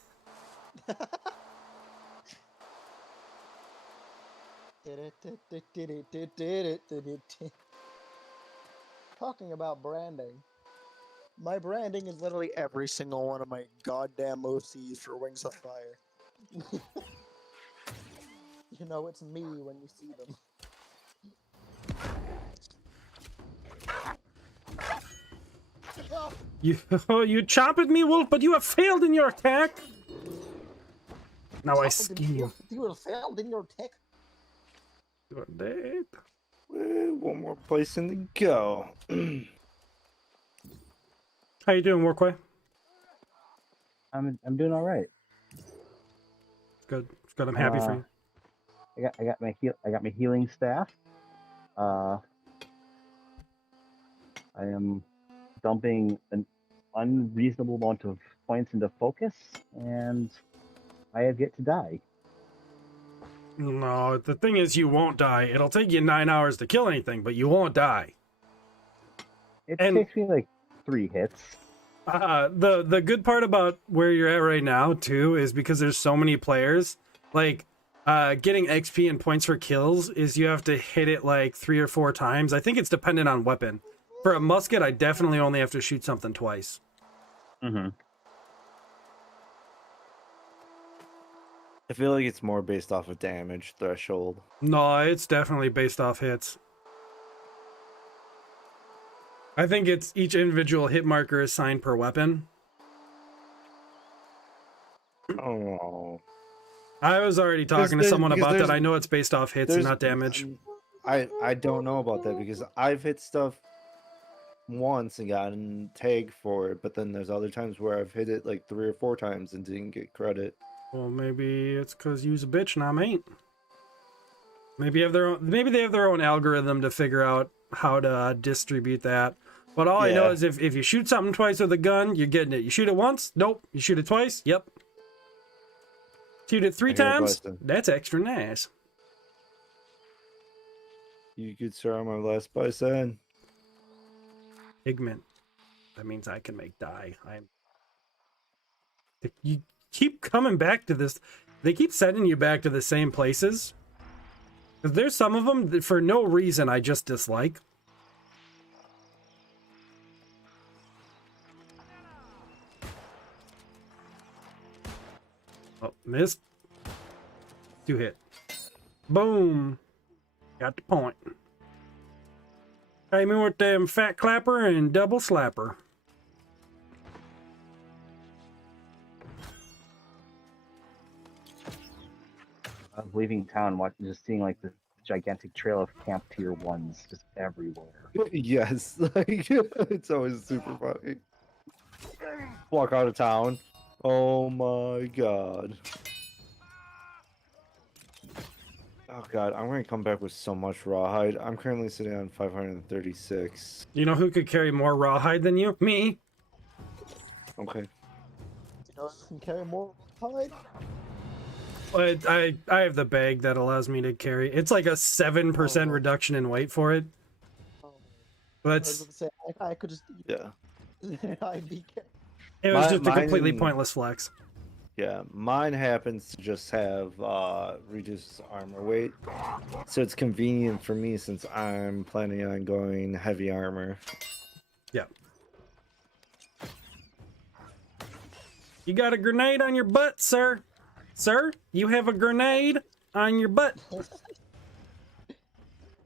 Talking about branding. My branding is literally every single one of my goddamn OCs for Wings of Fire. You know it's me when you see them. You chomp at me, Wolf, but you have failed in your attack. Now I skin you. You have failed in your attack. You're dead. One more place in to go. How you doing, Workway? I'm doing all right. Good. It's good. I'm happy for you. I got my healing staff. I am dumping an unreasonable amount of points into focus, and I have yet to die. No, the thing is, you won't die. It'll take you 9 hours to kill anything, but you won't die. It And- takes me like 3 hits. The good part about where you're at right now too is because there's so many players. Like, getting XP and points for kills is you have to hit it like 3 or 4 times. I think it's dependent on weapon. For a musket, I definitely only have to shoot something twice. Mm-hmm. I feel like it's more based off of damage threshold. No, it's definitely based off hits. I think it's each individual hit marker is assigned per weapon. Oh. I was already talking to someone about that. I know it's based off hits and not damage. I don't know about that because I've hit stuff once and gotten tagged for it, but then there's other times where I've hit it like 3 or 4 times and didn't get credit. Well, maybe it's because you's a bitch and I'm ain't. Maybe they have their own algorithm to figure out how to distribute that. But all I know is if you shoot something twice with a gun, you're getting it. You shoot it once, nope. You shoot it twice, yep. Shoot it 3 times, that's extra nice. You could start on my last bison. Pigment. That means I can make dye. You keep coming back to this. They keep sending you back to the same places. Because there's some of them that for no reason I just dislike. Oh, missed. 2 hit. Boom. Got the point. Came in with them fat clapper and double slapper. I was leaving town, watching, just seeing like the gigantic trail of camp tier 1s just everywhere. Yes, like it's always super funny. Walk out of town. Oh my god. Oh god, I'm gonna come back with so much rawhide. I'm currently sitting on 536. You know who could carry more rawhide than you? Me. Okay. You know who can carry more hide? But I have the bag that allows me to carry. It's like a 7% reduction in weight for it. But I was gonna say, I could just I'd be it was just a completely pointless flex. Yeah, mine happens to just have reduced armor weight, so it's convenient for me since I'm planning on going heavy armor. Yeah. You got a grenade on your butt, sir. Sir, you have a grenade on your butt.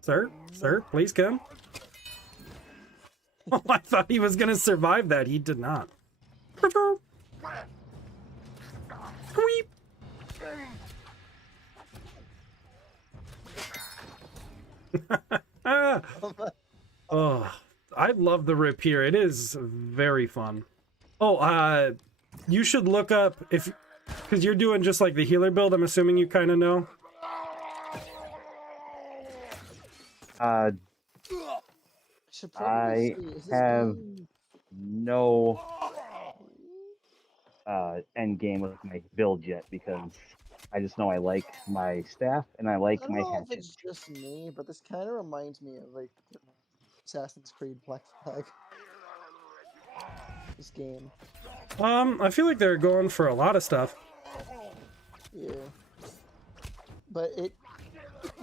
Sir, please come. Oh, I thought he was gonna survive that. He did not. Weep. Oh, I love the rapier. It is very fun. Oh, you should look up because you're doing just like the healer build. I'm assuming you kind of know. I have no end game with my build yet because I just know I like my staff and I like my I don't know hatchet. if it's just me, but this kind of reminds me of like Assassin's Creed Black Flag. This game. I feel like they're going for a lot of stuff. Yeah. But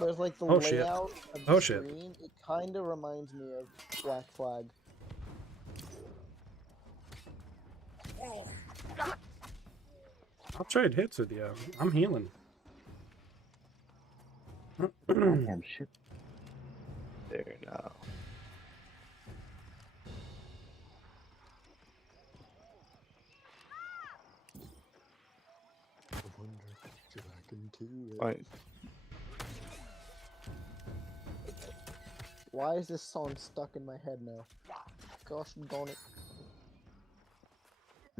there's like the Oh, shit. layout of the screen. It kind of reminds me of Black Flag. I'll trade hits with you. I'm healing. Damn shit. There now. I wonder if I can do it. Right. Why is this song stuck in my head now? Gosh darn it.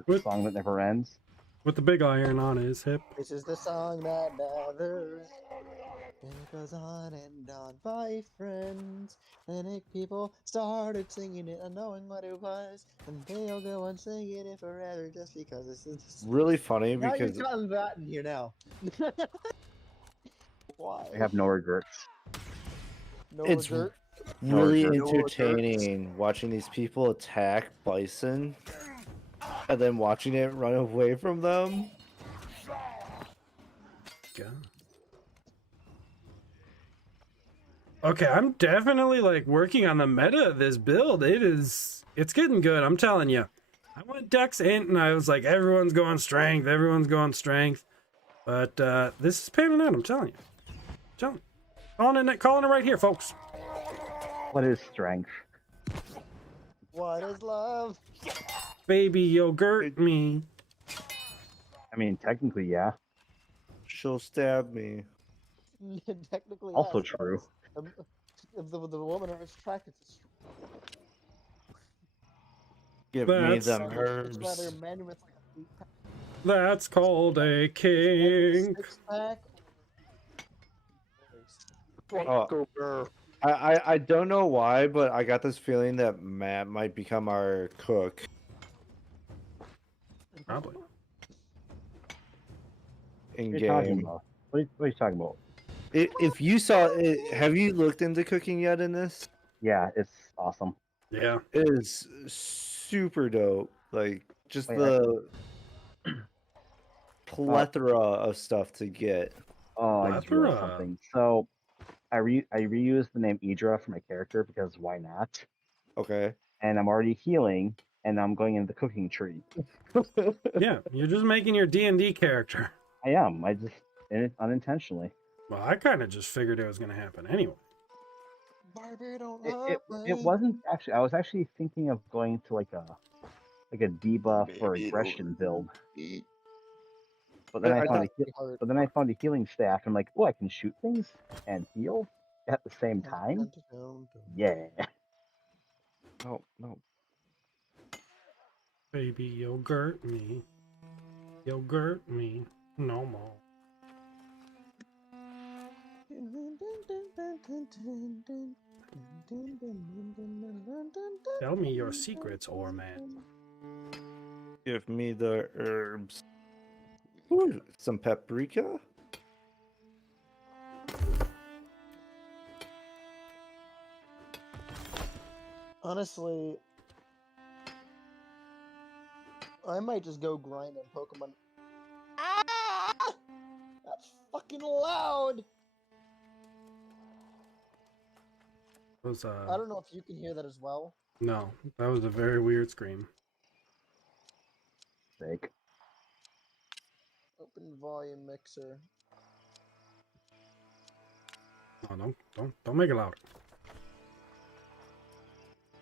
The song that never ends. With the big iron on his hip. This is the song that never ends. And it goes on and on by friends. And people started singing it and knowing what it was. And they'll go on singing it forever just because this is Really funny now because you've gotten that in here now. Why? I have no regrets. No it's dirt. really jerk. entertaining watching these people attack bison and then watching it run away from them. God. Okay, I'm definitely like working on the meta of this build. It's getting good, I'm telling you. I went Dex Int and I was like, everyone's going strength, everyone's going strength. But this is panning out, I'm telling you. Calling it right here, folks. What is strength? What is love? Baby yogurt me. I mean, technically, yeah. She'll stab me. Technically, Also yes, true. If the woman is attracted to Give That's- me it's them rather herbs. men with like a 8-pack, That's called a kink. 6-pack, Oh, I don't know why, but I got this feeling that Matt might become our cook. Probably. In What are you talking game. about? What are you talking about? If you saw it, have you looked into cooking yet in this? Yeah, it's awesome. Yeah. It is super dope. Like just Wait, the plethora of stuff to get. Oh, I just realized Plethora. something. So, I reused the name Idra for my character because why not? Okay. And I'm already healing, and I'm going into the cooking tree. Yeah, you're just making your D&D character. I am. I just unintentionally. Well, I kind of just figured it was going to happen anyway. Barbie don't It wasn't actually. I was actually thinking of going to like a debuff or aggression build. But then I found a healing staff. I'm like, oh, I can shoot things and heal at the same time. Yeah. No. Baby yogurt me. Yogurt me. No more. Tell me your secrets, or man. Give me the herbs. Ooh, some paprika. Honestly, I might just go grind on Pokemon. Ah! That's fucking loud! Was I don't know if you can hear that as well. no, that was a very weird scream. Sake. Open volume mixer. No, don't make it louder.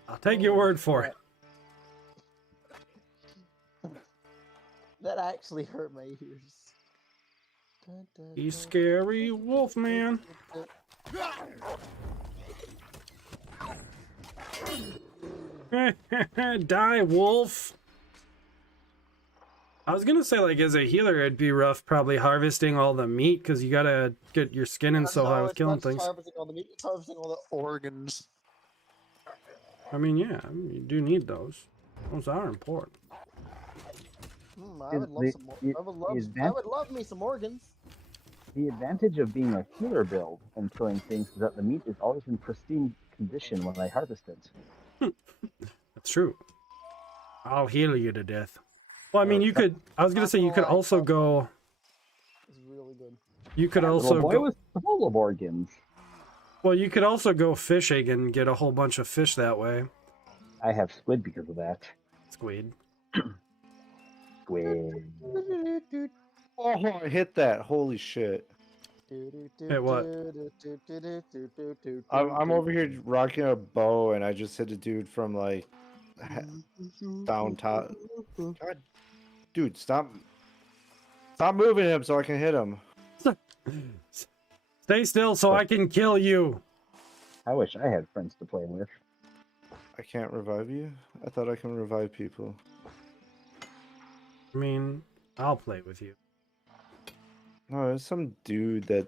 I'll take your word for it. That actually hurt my ears. He's scary wolf man. Die, wolf. I was gonna say, like, as a healer, it'd be rough probably harvesting all the meat because you gotta get your skin in so high with killing things. Harvesting all the meat, it's harvesting all the organs. I mean, yeah, you do need those. Those are important. I would love some more. I would love me some organs. The advantage of being a healer build and killing things is that the meat is always in pristine condition when I harvest it. That's true. I'll heal you to death. Well, I mean, you could. I was gonna say you could also go. It's really good. You could Little also boy go. was full of organs. Well, you could also go fishing and get a whole bunch of fish that way. I have squid because of that. Squid. Squid. Oh, I hit that. Holy shit. Hey, what? I'm over here rocking a bow and I just hit a dude from like down top. God, dude, stop moving him so I can hit him. Stay still so I can kill you. I wish I had friends to play with. I can't revive you? I thought I can revive people. I mean, I'll play with you. No, there's some dude that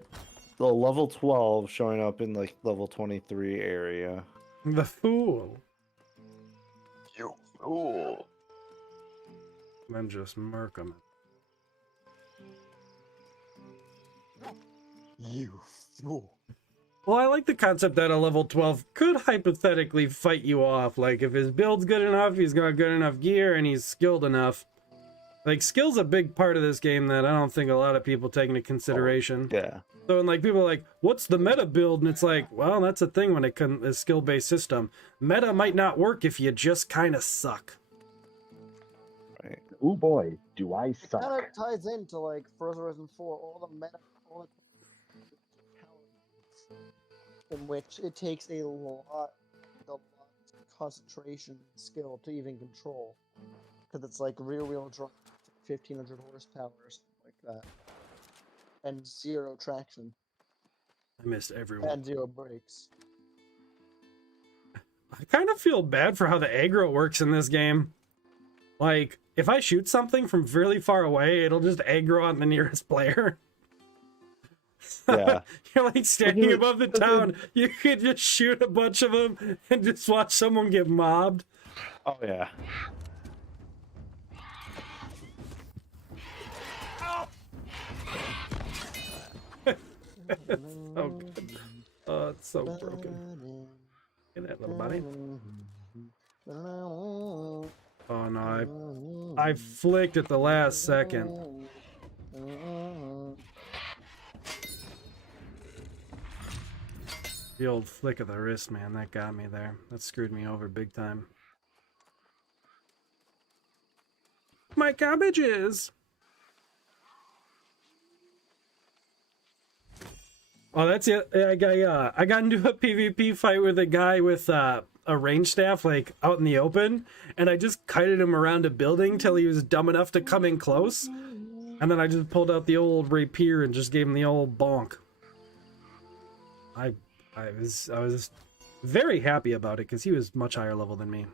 the level 12 showing up in like level 23 area. The fool. You fool. Then just murk him. You fool. Well, I like the concept that a level 12 could hypothetically fight you off. Like, if his build's good enough, he's got good enough gear, and he's skilled enough. Like, skill's a big part of this game that I don't think a lot of people take into consideration. Yeah. So, and like, people are like, what's the meta build? And it's like, well, that's a thing when it comes a skill-based system. Meta might not work if you just kind of suck. Right. Oh boy, do I It suck. kind of ties into like Forza Horizon 4, all the meta, all the power in which it takes a lot of concentration and skill to even control, because it's like rear-wheel drive, 1500 horsepower or something like that, and zero traction I missed everyone. and zero brakes. I kind of feel bad for how the aggro works in this game. Like, if I shoot something from really far away, it'll just aggro on the nearest player. Yeah. You're like standing above the town. You could just shoot a bunch of them and just watch someone get mobbed. Oh yeah. It's so good. Oh, it's so broken. Get that little buddy. Oh no, I flicked at the last second. The old flick of the wrist, man, that got me there. That screwed me over big time. My cabbages! Oh, that's it. I got into a PvP fight with a guy with a range staff, like, out in the open, and I just kited him around a building till he was dumb enough to come in close, and then I just pulled out the old rapier and just gave him the old bonk. I was very happy about it, because he was much higher level than me.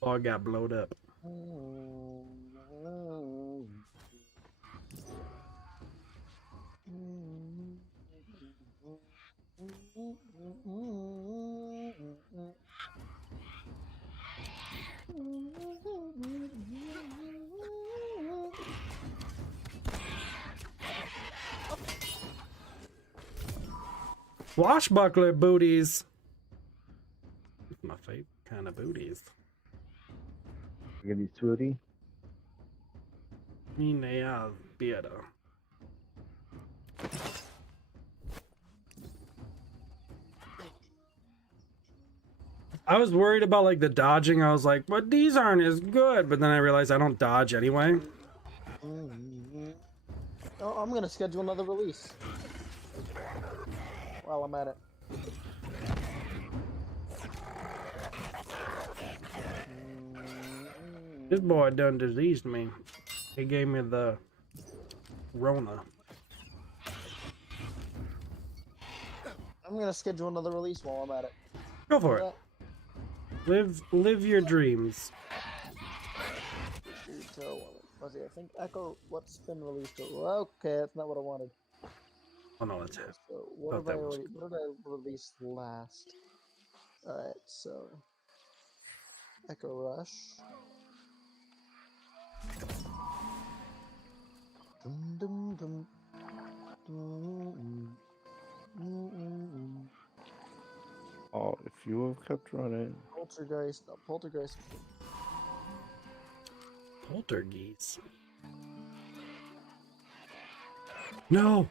Oh, I got blowed up. Swashbuckler booties. My favorite kind of booties. Look at these Tweety. Mina better. I was worried about like the dodging. I was like, but these aren't as good. But then I realized I don't dodge anyway. Oh, I'm gonna schedule another release while I'm at it. This boy done diseased me. He gave me the Rona. I'm gonna schedule another release while I'm at it. Go for it. Live your dreams. Let's see, I think Echo, what's been released? Okay, that's not what I wanted. Oh no, that's it. So what did I release last? Alright, so Echo Rush. Dum, dum, dum. Dum, Oh, if you have kept running. Poltergeist. No, Poltergeist. Poltergeist. No!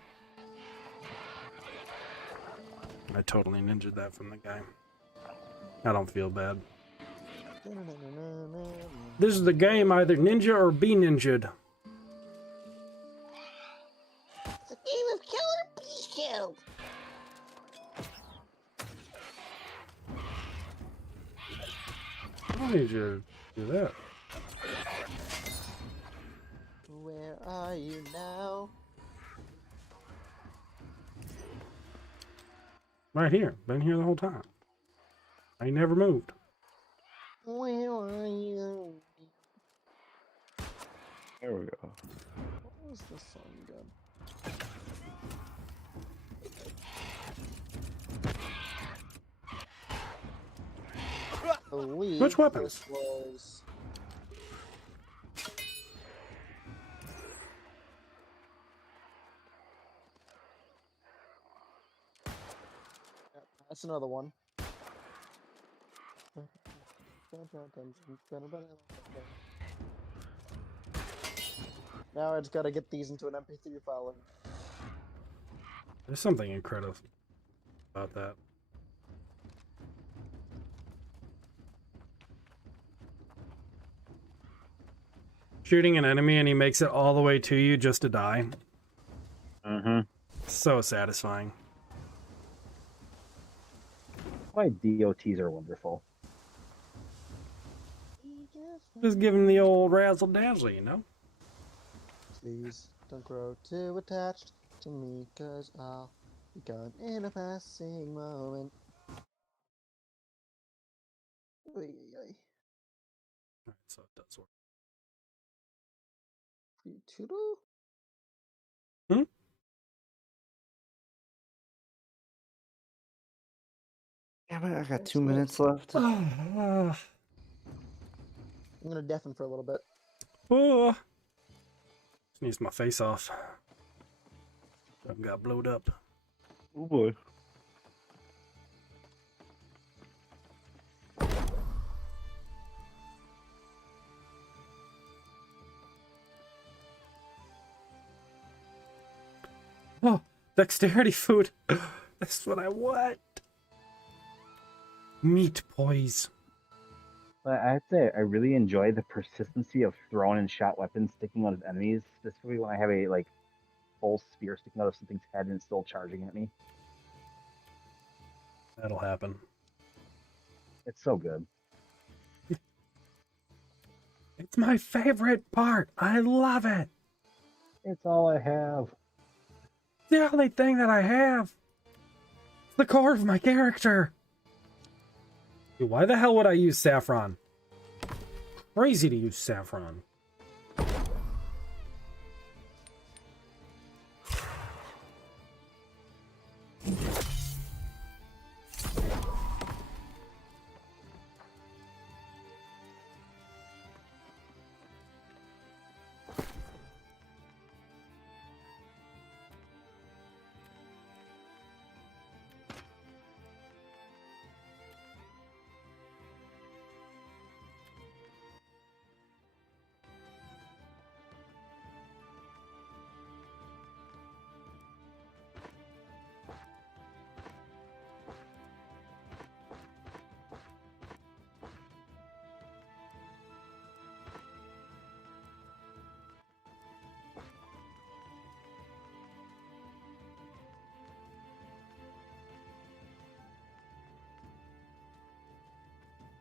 I totally ninja'd that from the guy. I don't feel bad. This is the game, either ninja or be ninja'd. It's a game of kill or be killed. I don't need you to do that. Where are you now? Right here. Been here the whole time. I never moved. Where are you? There we go. What was the song gun? believe Which weapons? this was. Yep, that's another one. Now I just gotta get these into an MP3 file. There's something incredible about that. Shooting an enemy and he makes it all the way to you just to die. Mm-hmm. So satisfying. Why DOTs are wonderful. Just give him the old razzle dazzle, you know? Please don't grow too attached to me, cause I'll be gone in a passing moment. Oy, oy, oy. Alright, so it does work. Toodle? Hmm? Yeah, but I got 2 minutes left. I'm gonna deafen for a little bit. Oh, sneeze my face off. Something got blowed up. Oh boy. Oh, dexterity food. That's what I want. Meat poise. But I have to say, I really enjoy the persistency of thrown and shot weapons sticking out of enemies, specifically when I have a full spear sticking out of something's head and it's still charging at me. That'll happen. It's so good. It's my favorite part. I love it. It's all I have. The only thing that I have. It's the core of my character. Dude, why the hell would I use saffron? Crazy to use saffron.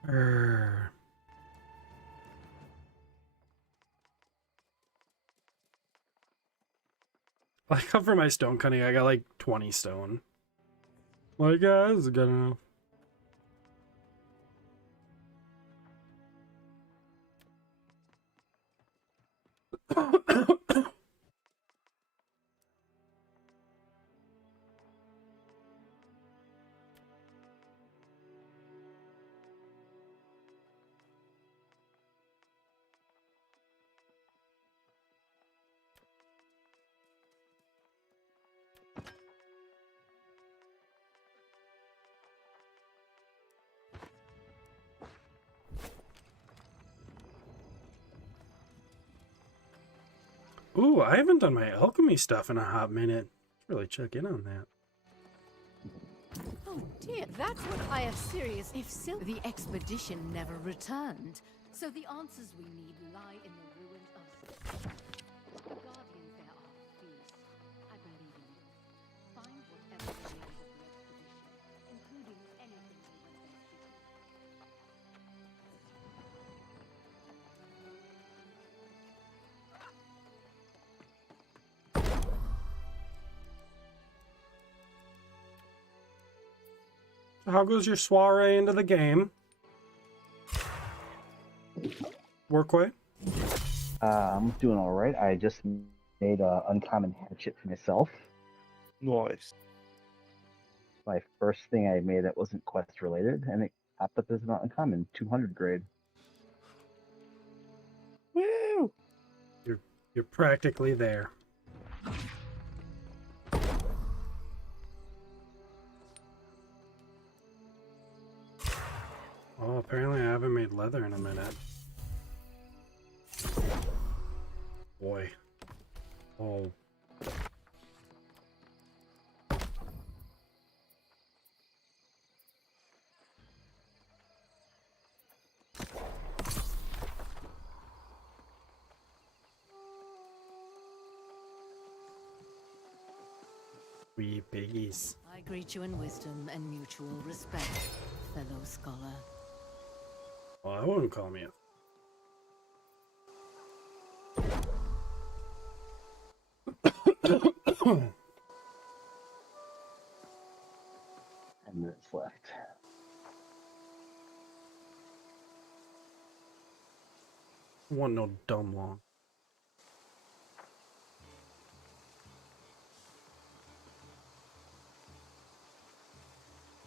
Urgh. I cover my stone cutting. I got like 20 stone. Like, yeah, this is good enough. Ooh, I haven't done my alchemy stuff in a hot minute. Let's really check in on that. Oh dear, that's what I have serious. If so, the expedition never returned. So the answers we need lie in the ruins of. Regarding there are fears. I believe in you. Find whatever remains of the expedition, including anything we went there to. How goes your soiree into the game? Workway? I'm doing all right. I just made an uncommon hatchet for myself. Nice. My first thing I made that wasn't quest related, and it Popped up as not uncommon, 200 grade. Woo! You're practically there. Oh, apparently I haven't made leather in a minute. Boy. Oh. Wee piggies. I greet you in wisdom and mutual respect, fellow scholar. Well, I wouldn't call me a... 10 minutes left. I want no dumb long.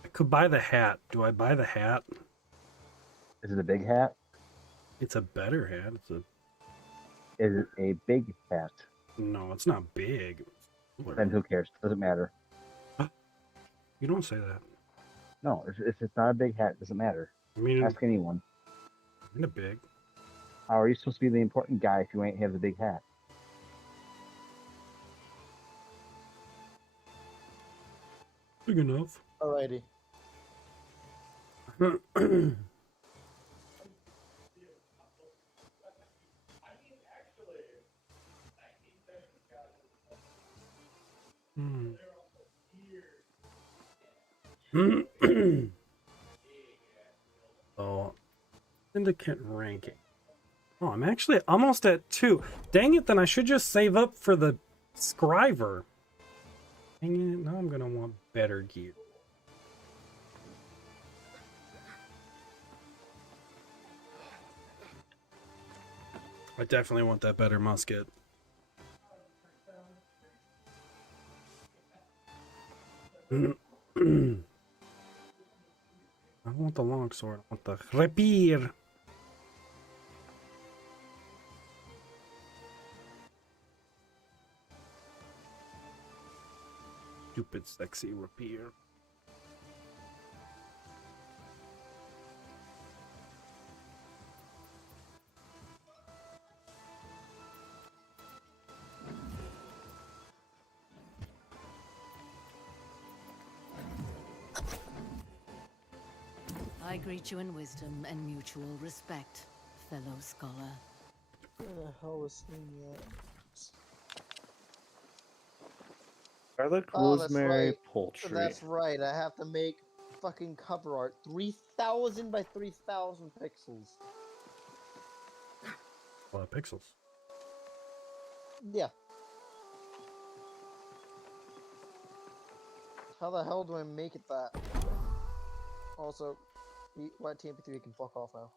I could buy the hat. Do I buy the hat? Is it a big hat? It's a better hat. It's a... Is it a big hat? No, it's not big. Then who cares? Doesn't matter. You don't say that. No, if it's not a big hat, it doesn't matter. I mean, ask anyone. Kinda big. How are you supposed to be the important guy if you ain't have the big hat? Big enough. Alrighty. Oh, syndicate ranking. Oh, I'm actually almost at 2. Dang it, then I should just save up for the scriver. Dang it, now I'm gonna want better gear. I definitely want that better musket. I don't want the longsword, I want the rapier. Stupid sexy rapier. I greet you in wisdom and mutual respect, fellow scholar. Where the hell was he at? Garlic, Oh, that's rosemary, right. poultry. That's right. I have to make fucking cover art. 3,000 by 3,000 pixels. A lot of pixels. Yeah. How the hell do I make it that? Also, what TMP3 can fuck off now.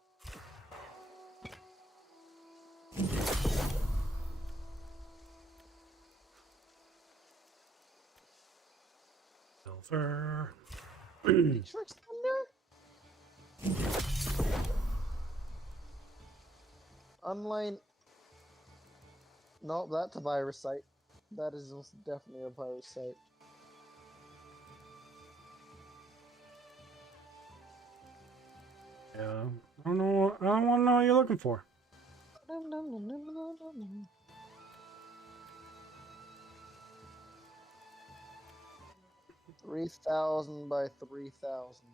Silver. Matrix Thunder? Online. No, that's a virus site. That is most definitely a virus site. Yeah, I don't know. I don't want to know what you're looking for. 3,000 by 3,000.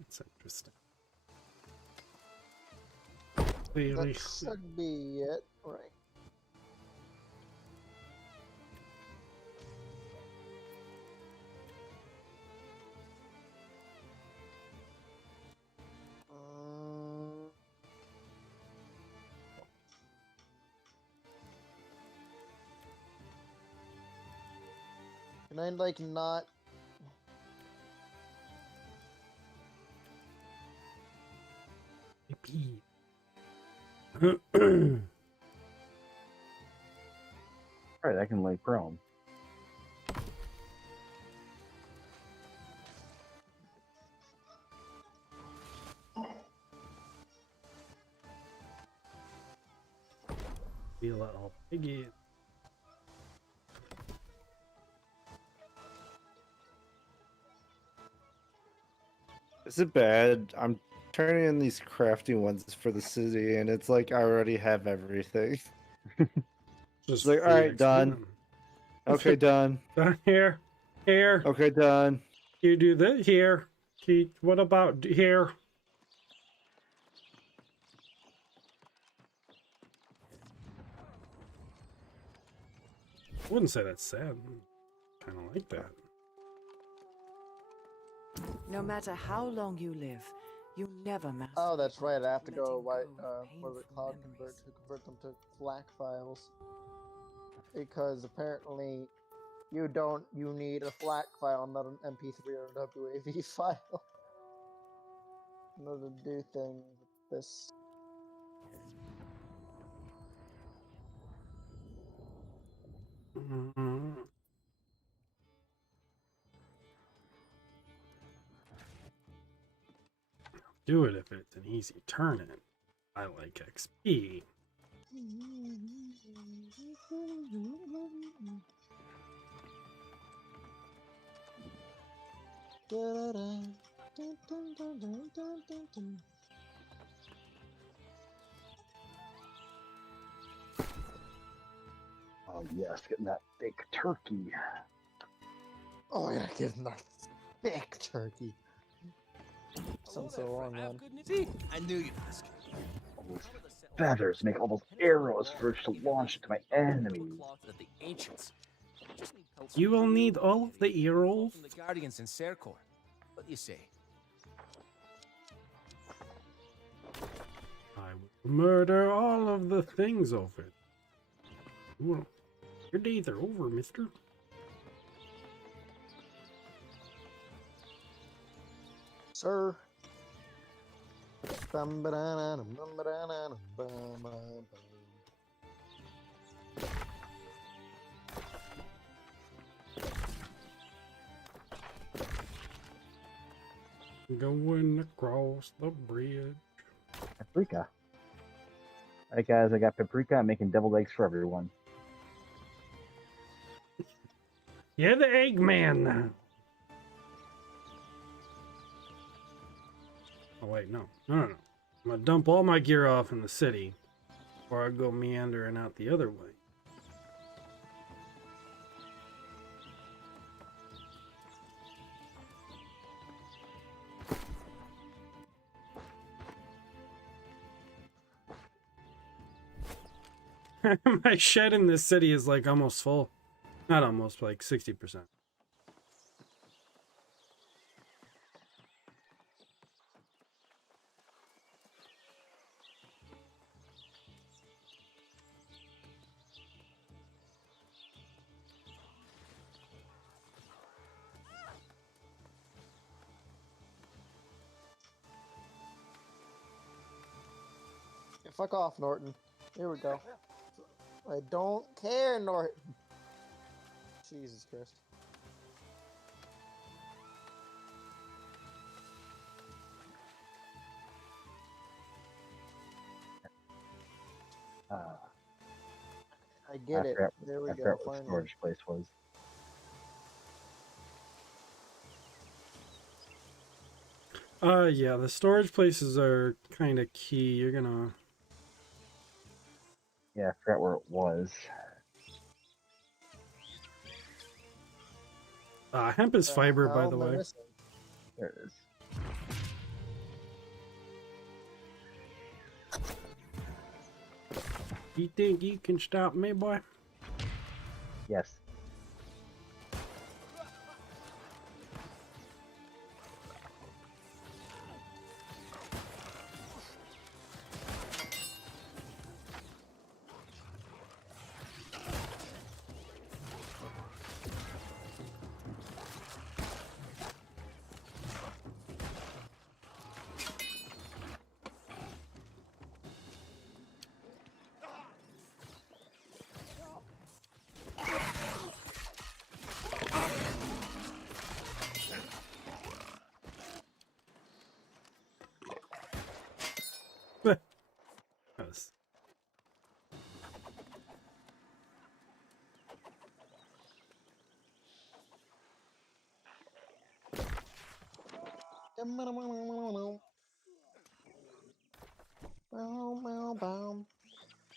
It's interesting. Clearly, That should be it, right? Can I, like, not... speed. Right, I can lay prone. Be a little piggy. Is it bad? I'm turning in these crafty ones for the city, and it's like I already have everything. Just It's like, all right, done. Okay, done. Done here. Here. Okay, done. You do that here. What about here? I wouldn't say that's sad. Kind of like that. No matter how long you live, you never master. Oh, that's the right. art I have of to go letting white. of What was it? painful Cloud memories. convert them to FLAC files, because apparently you need a FLAC file, not an MP3 or WAV file, in order to do things with this. Do it if it's an easy turn in. I like XP. Oh yes, getting that big turkey. Oh yeah, give them that thick turkey. Sounds so long, man. See, I knew you'd ask. All those feathers make all those arrows for which to launch into my enemies. The ancients. Just need pelts You will need all of the arrows. from the guardians in Serkor. What do you say? I will murder all of the things over it. Well, your days are over, mister. Sir. Going across the bridge. Paprika. Alright guys, I got paprika. I'm making deviled eggs for everyone. You're the Eggman now. Oh wait, no. I'm gonna dump all my gear off in the city before I go meandering out the other way. My shed in this city is like almost full. Not almost, like 60%. Fuck off, Norton. Here we go. I don't care, Norton. Jesus Christ. I get it. There we I go. forgot what the Finally. storage place was. Yeah, the storage places are kind of key. You're gonna... Yeah, I forgot where it was. Hemp is fiber, by How the am I way. missing? There it is. You think you can stop me, boy? Yes.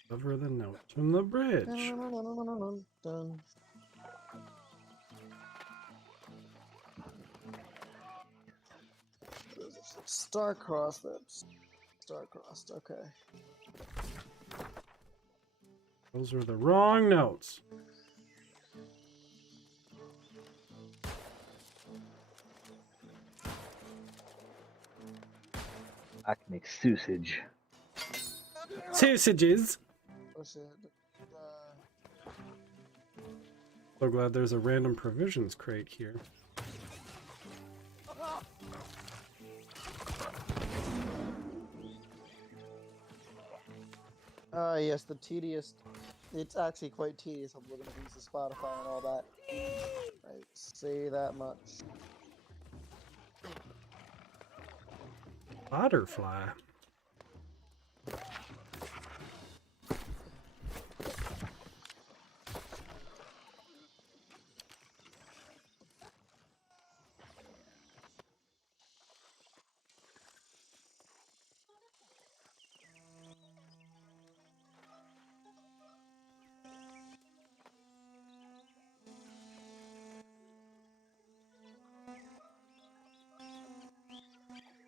Deliver the notes from the bridge. Star-crossed, that's star-crossed, okay. Those are the wrong notes. I can make sausage. Sausages. Oh shit. So glad there's a random provisions crate here. Yes, the tedious. It's actually quite tedious of looking at these to Spotify and all that. I say that much. Butterfly.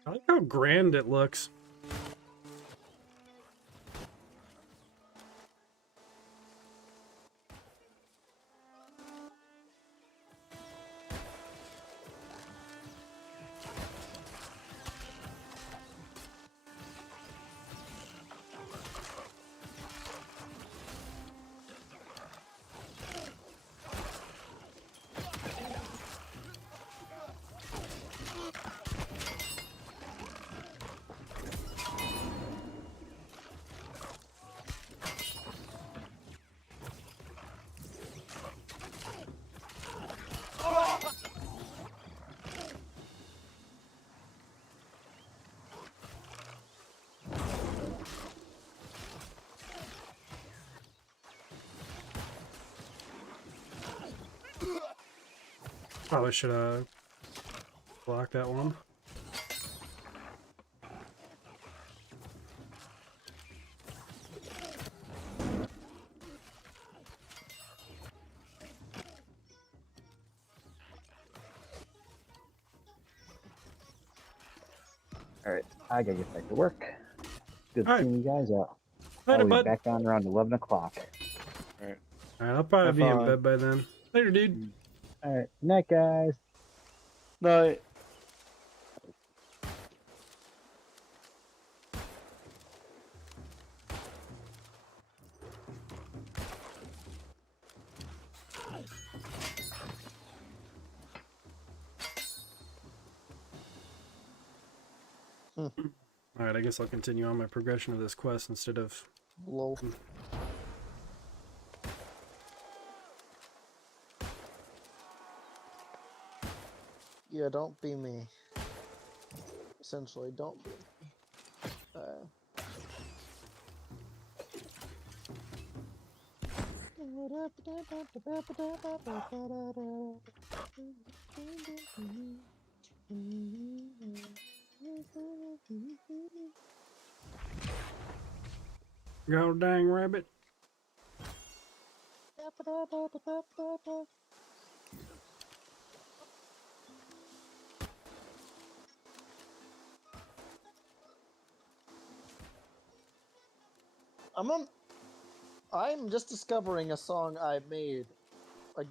I like how grand it looks. Probably should have blocked that one. Alright, I gotta get back to work. Good All right. seeing you guys out. Later, I'll be bud. back on around 11 o'clock. Alright. Alright, I'll probably Have be in fun. bed by then. Later, dude. Alright, night, guys. Night. Alright, I guess I'll continue on my progression of this quest instead of... Low. Yeah, don't be me. Essentially, don't be me. God dang rabbit. I'm just discovering a song I made. Like,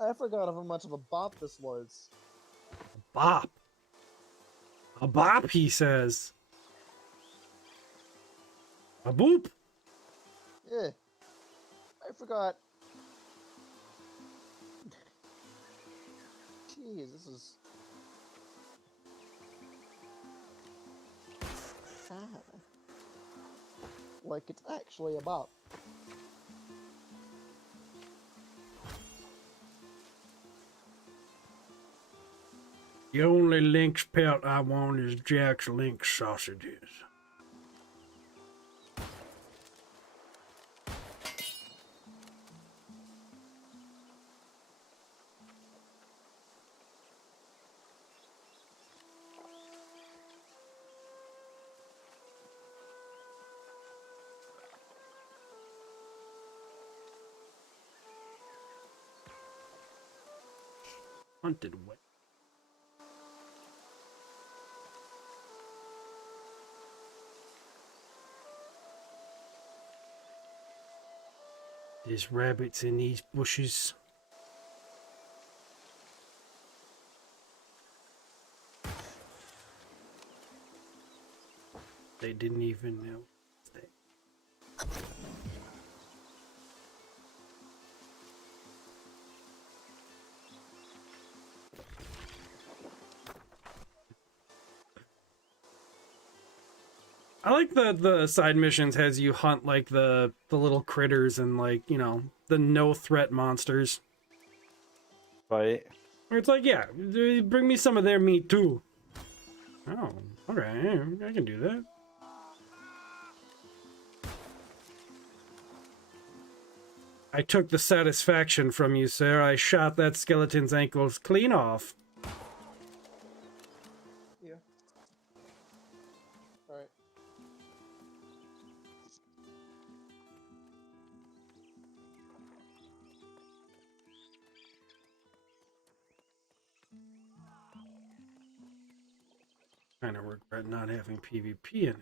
I forgot how much of a bop this was. Bop. A bop, he says. A boop. Yeah. I forgot. Jeez, this is sad. Like, it's actually a bop. The only lynx pelt I want is Jack's lynx sausages. Hunted way. There's rabbits in these bushes. They didn't even know. I like the side missions has you hunt like the little critters and like, you know, the no threat monsters. Right. Where it's like, yeah, bring me some of their meat too. Oh, okay, I can do that. I took the satisfaction from you, sir. I shot that skeleton's ankles clean off. Yeah. Alright. Kind of regret not having PvP enabled.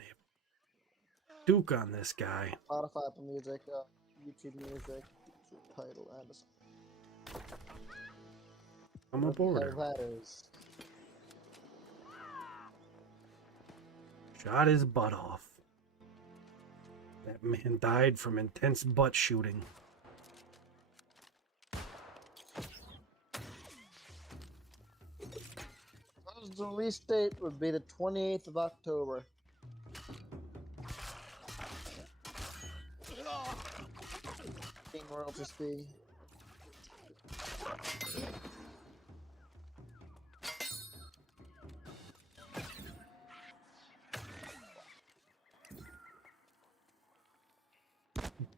Duke on this guy. Spotify, Apple Music, YouTube Music, YouTube title, Amazon. I'm up over there. That is. Shot his butt off. That man died from intense butt shooting. The release date would be the 28th of October. King royalties fee.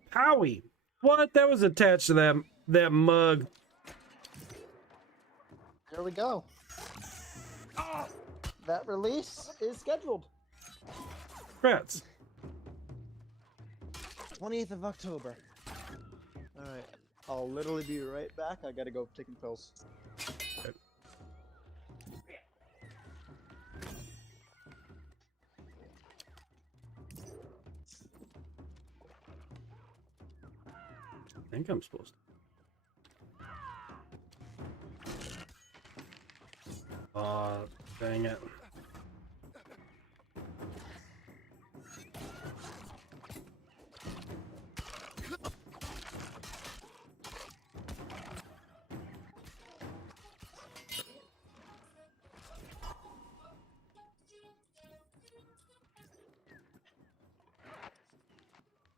Howie! What? That was attached to that mug. There we go. That release is scheduled. Rats. 20th of October. Alright. I'll literally be right back. I gotta go taking pills. Okay. I think I'm supposed to. Dang it.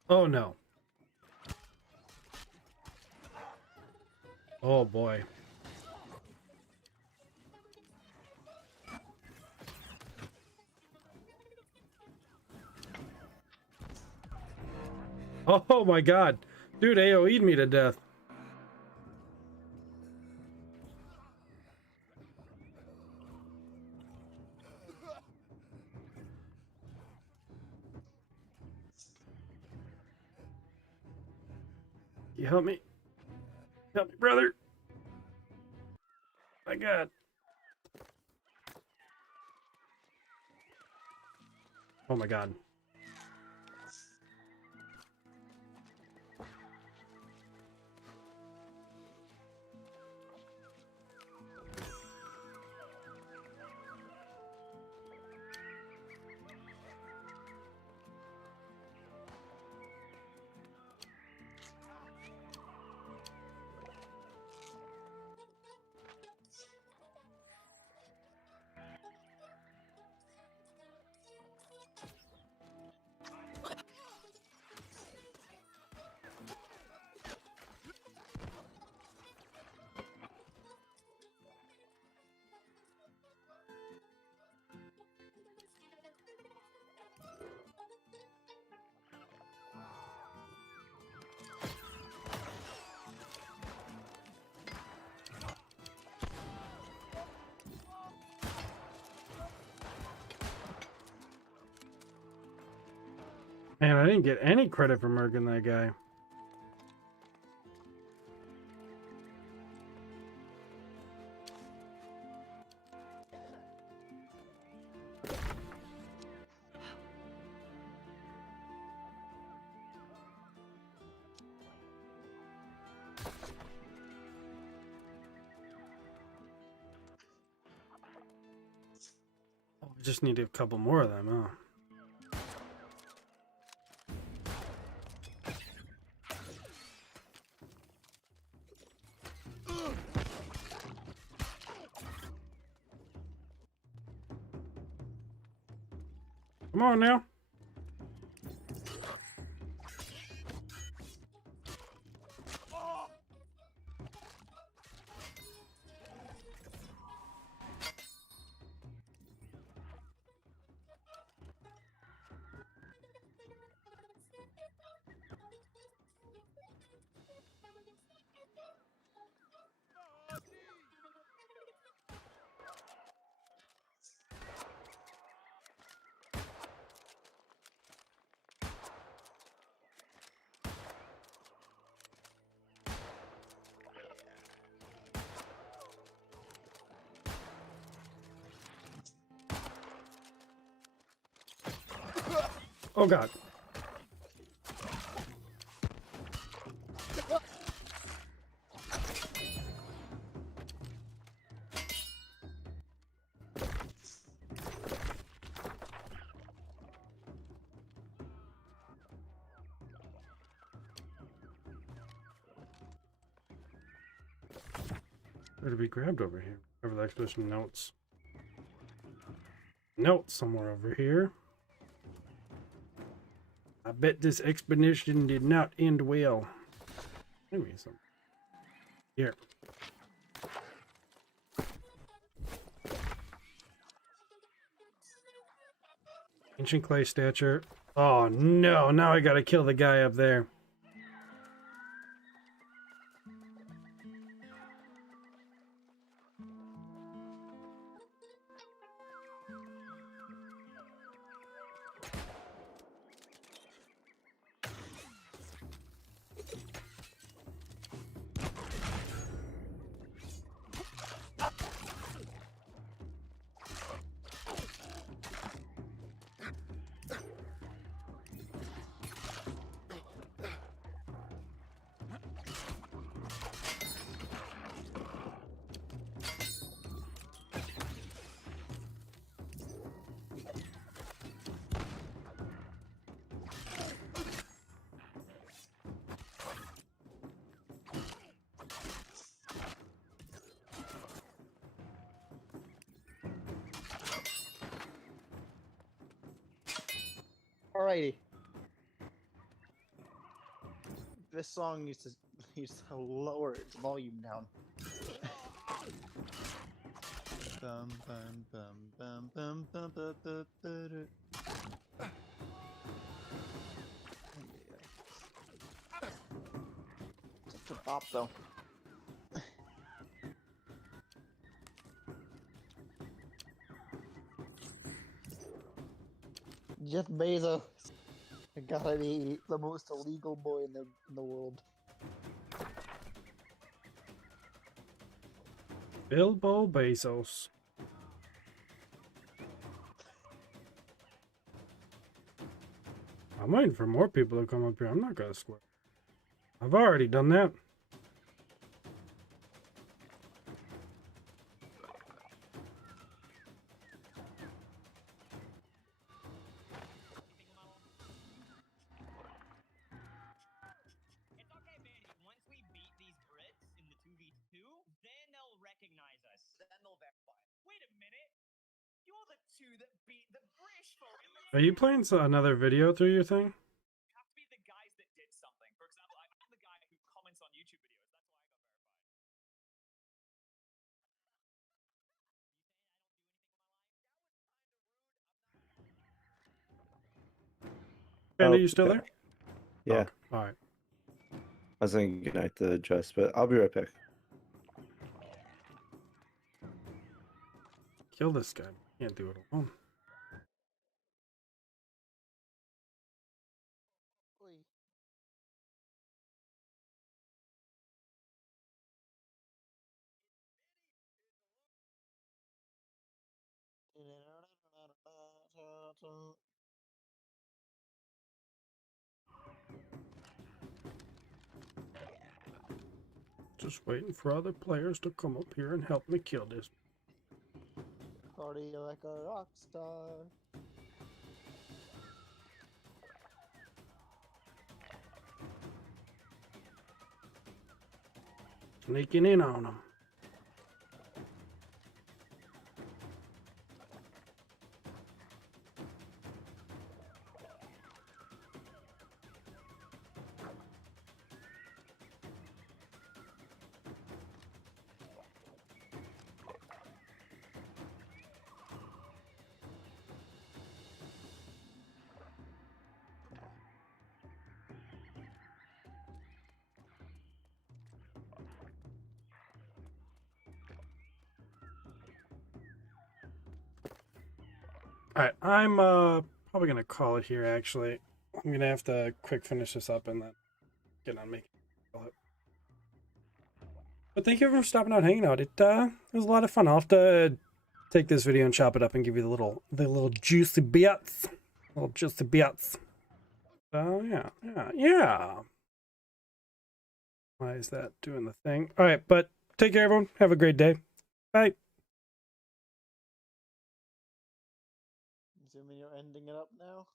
Oh no. Oh boy. Oh my god. Dude AoE'd me to death. You help me? Help me, brother. My god. Oh my god. Man, I didn't get any credit for murking that guy. Just need a couple more of them, huh? Come on now. Oh god. Where to be grabbed over here? Over the expedition notes. Notes somewhere over here. I bet this expedition did not end well. Maybe some. Here. Ancient clay stature. Oh no, now I gotta kill the guy up there. Alrighty. This song used to lower its volume down. Bum, bum, bum, bum, bum, bum, bum, bum, bum, bum. Such a bop, though. Jeff Bezos. Gotta be the most illegal boy in the world. Bilbo Bezos. I'm waiting for more people to come up here. I'm not gonna swear. I've already done that. Are you playing another video through your thing? And are you still there? Yeah. Okay. All right. I was saying goodnight to Jess, but I'll be right back. Kill this guy. Can't do it alone. Just waiting for other players to come up here and help me kill this. Party like a rock star. Sneaking in on them. All right, I'm probably gonna call it here. Actually, I'm gonna have to quick finish this up and then get on making it. But thank you everyone for stopping out, hanging out. It was a lot of fun. I'll have to take this video and chop it up and give you the little juicy bits, Yeah. Why is that doing the thing? All right, but take care, everyone. Have a great day. Bye. Assuming you're ending it up now?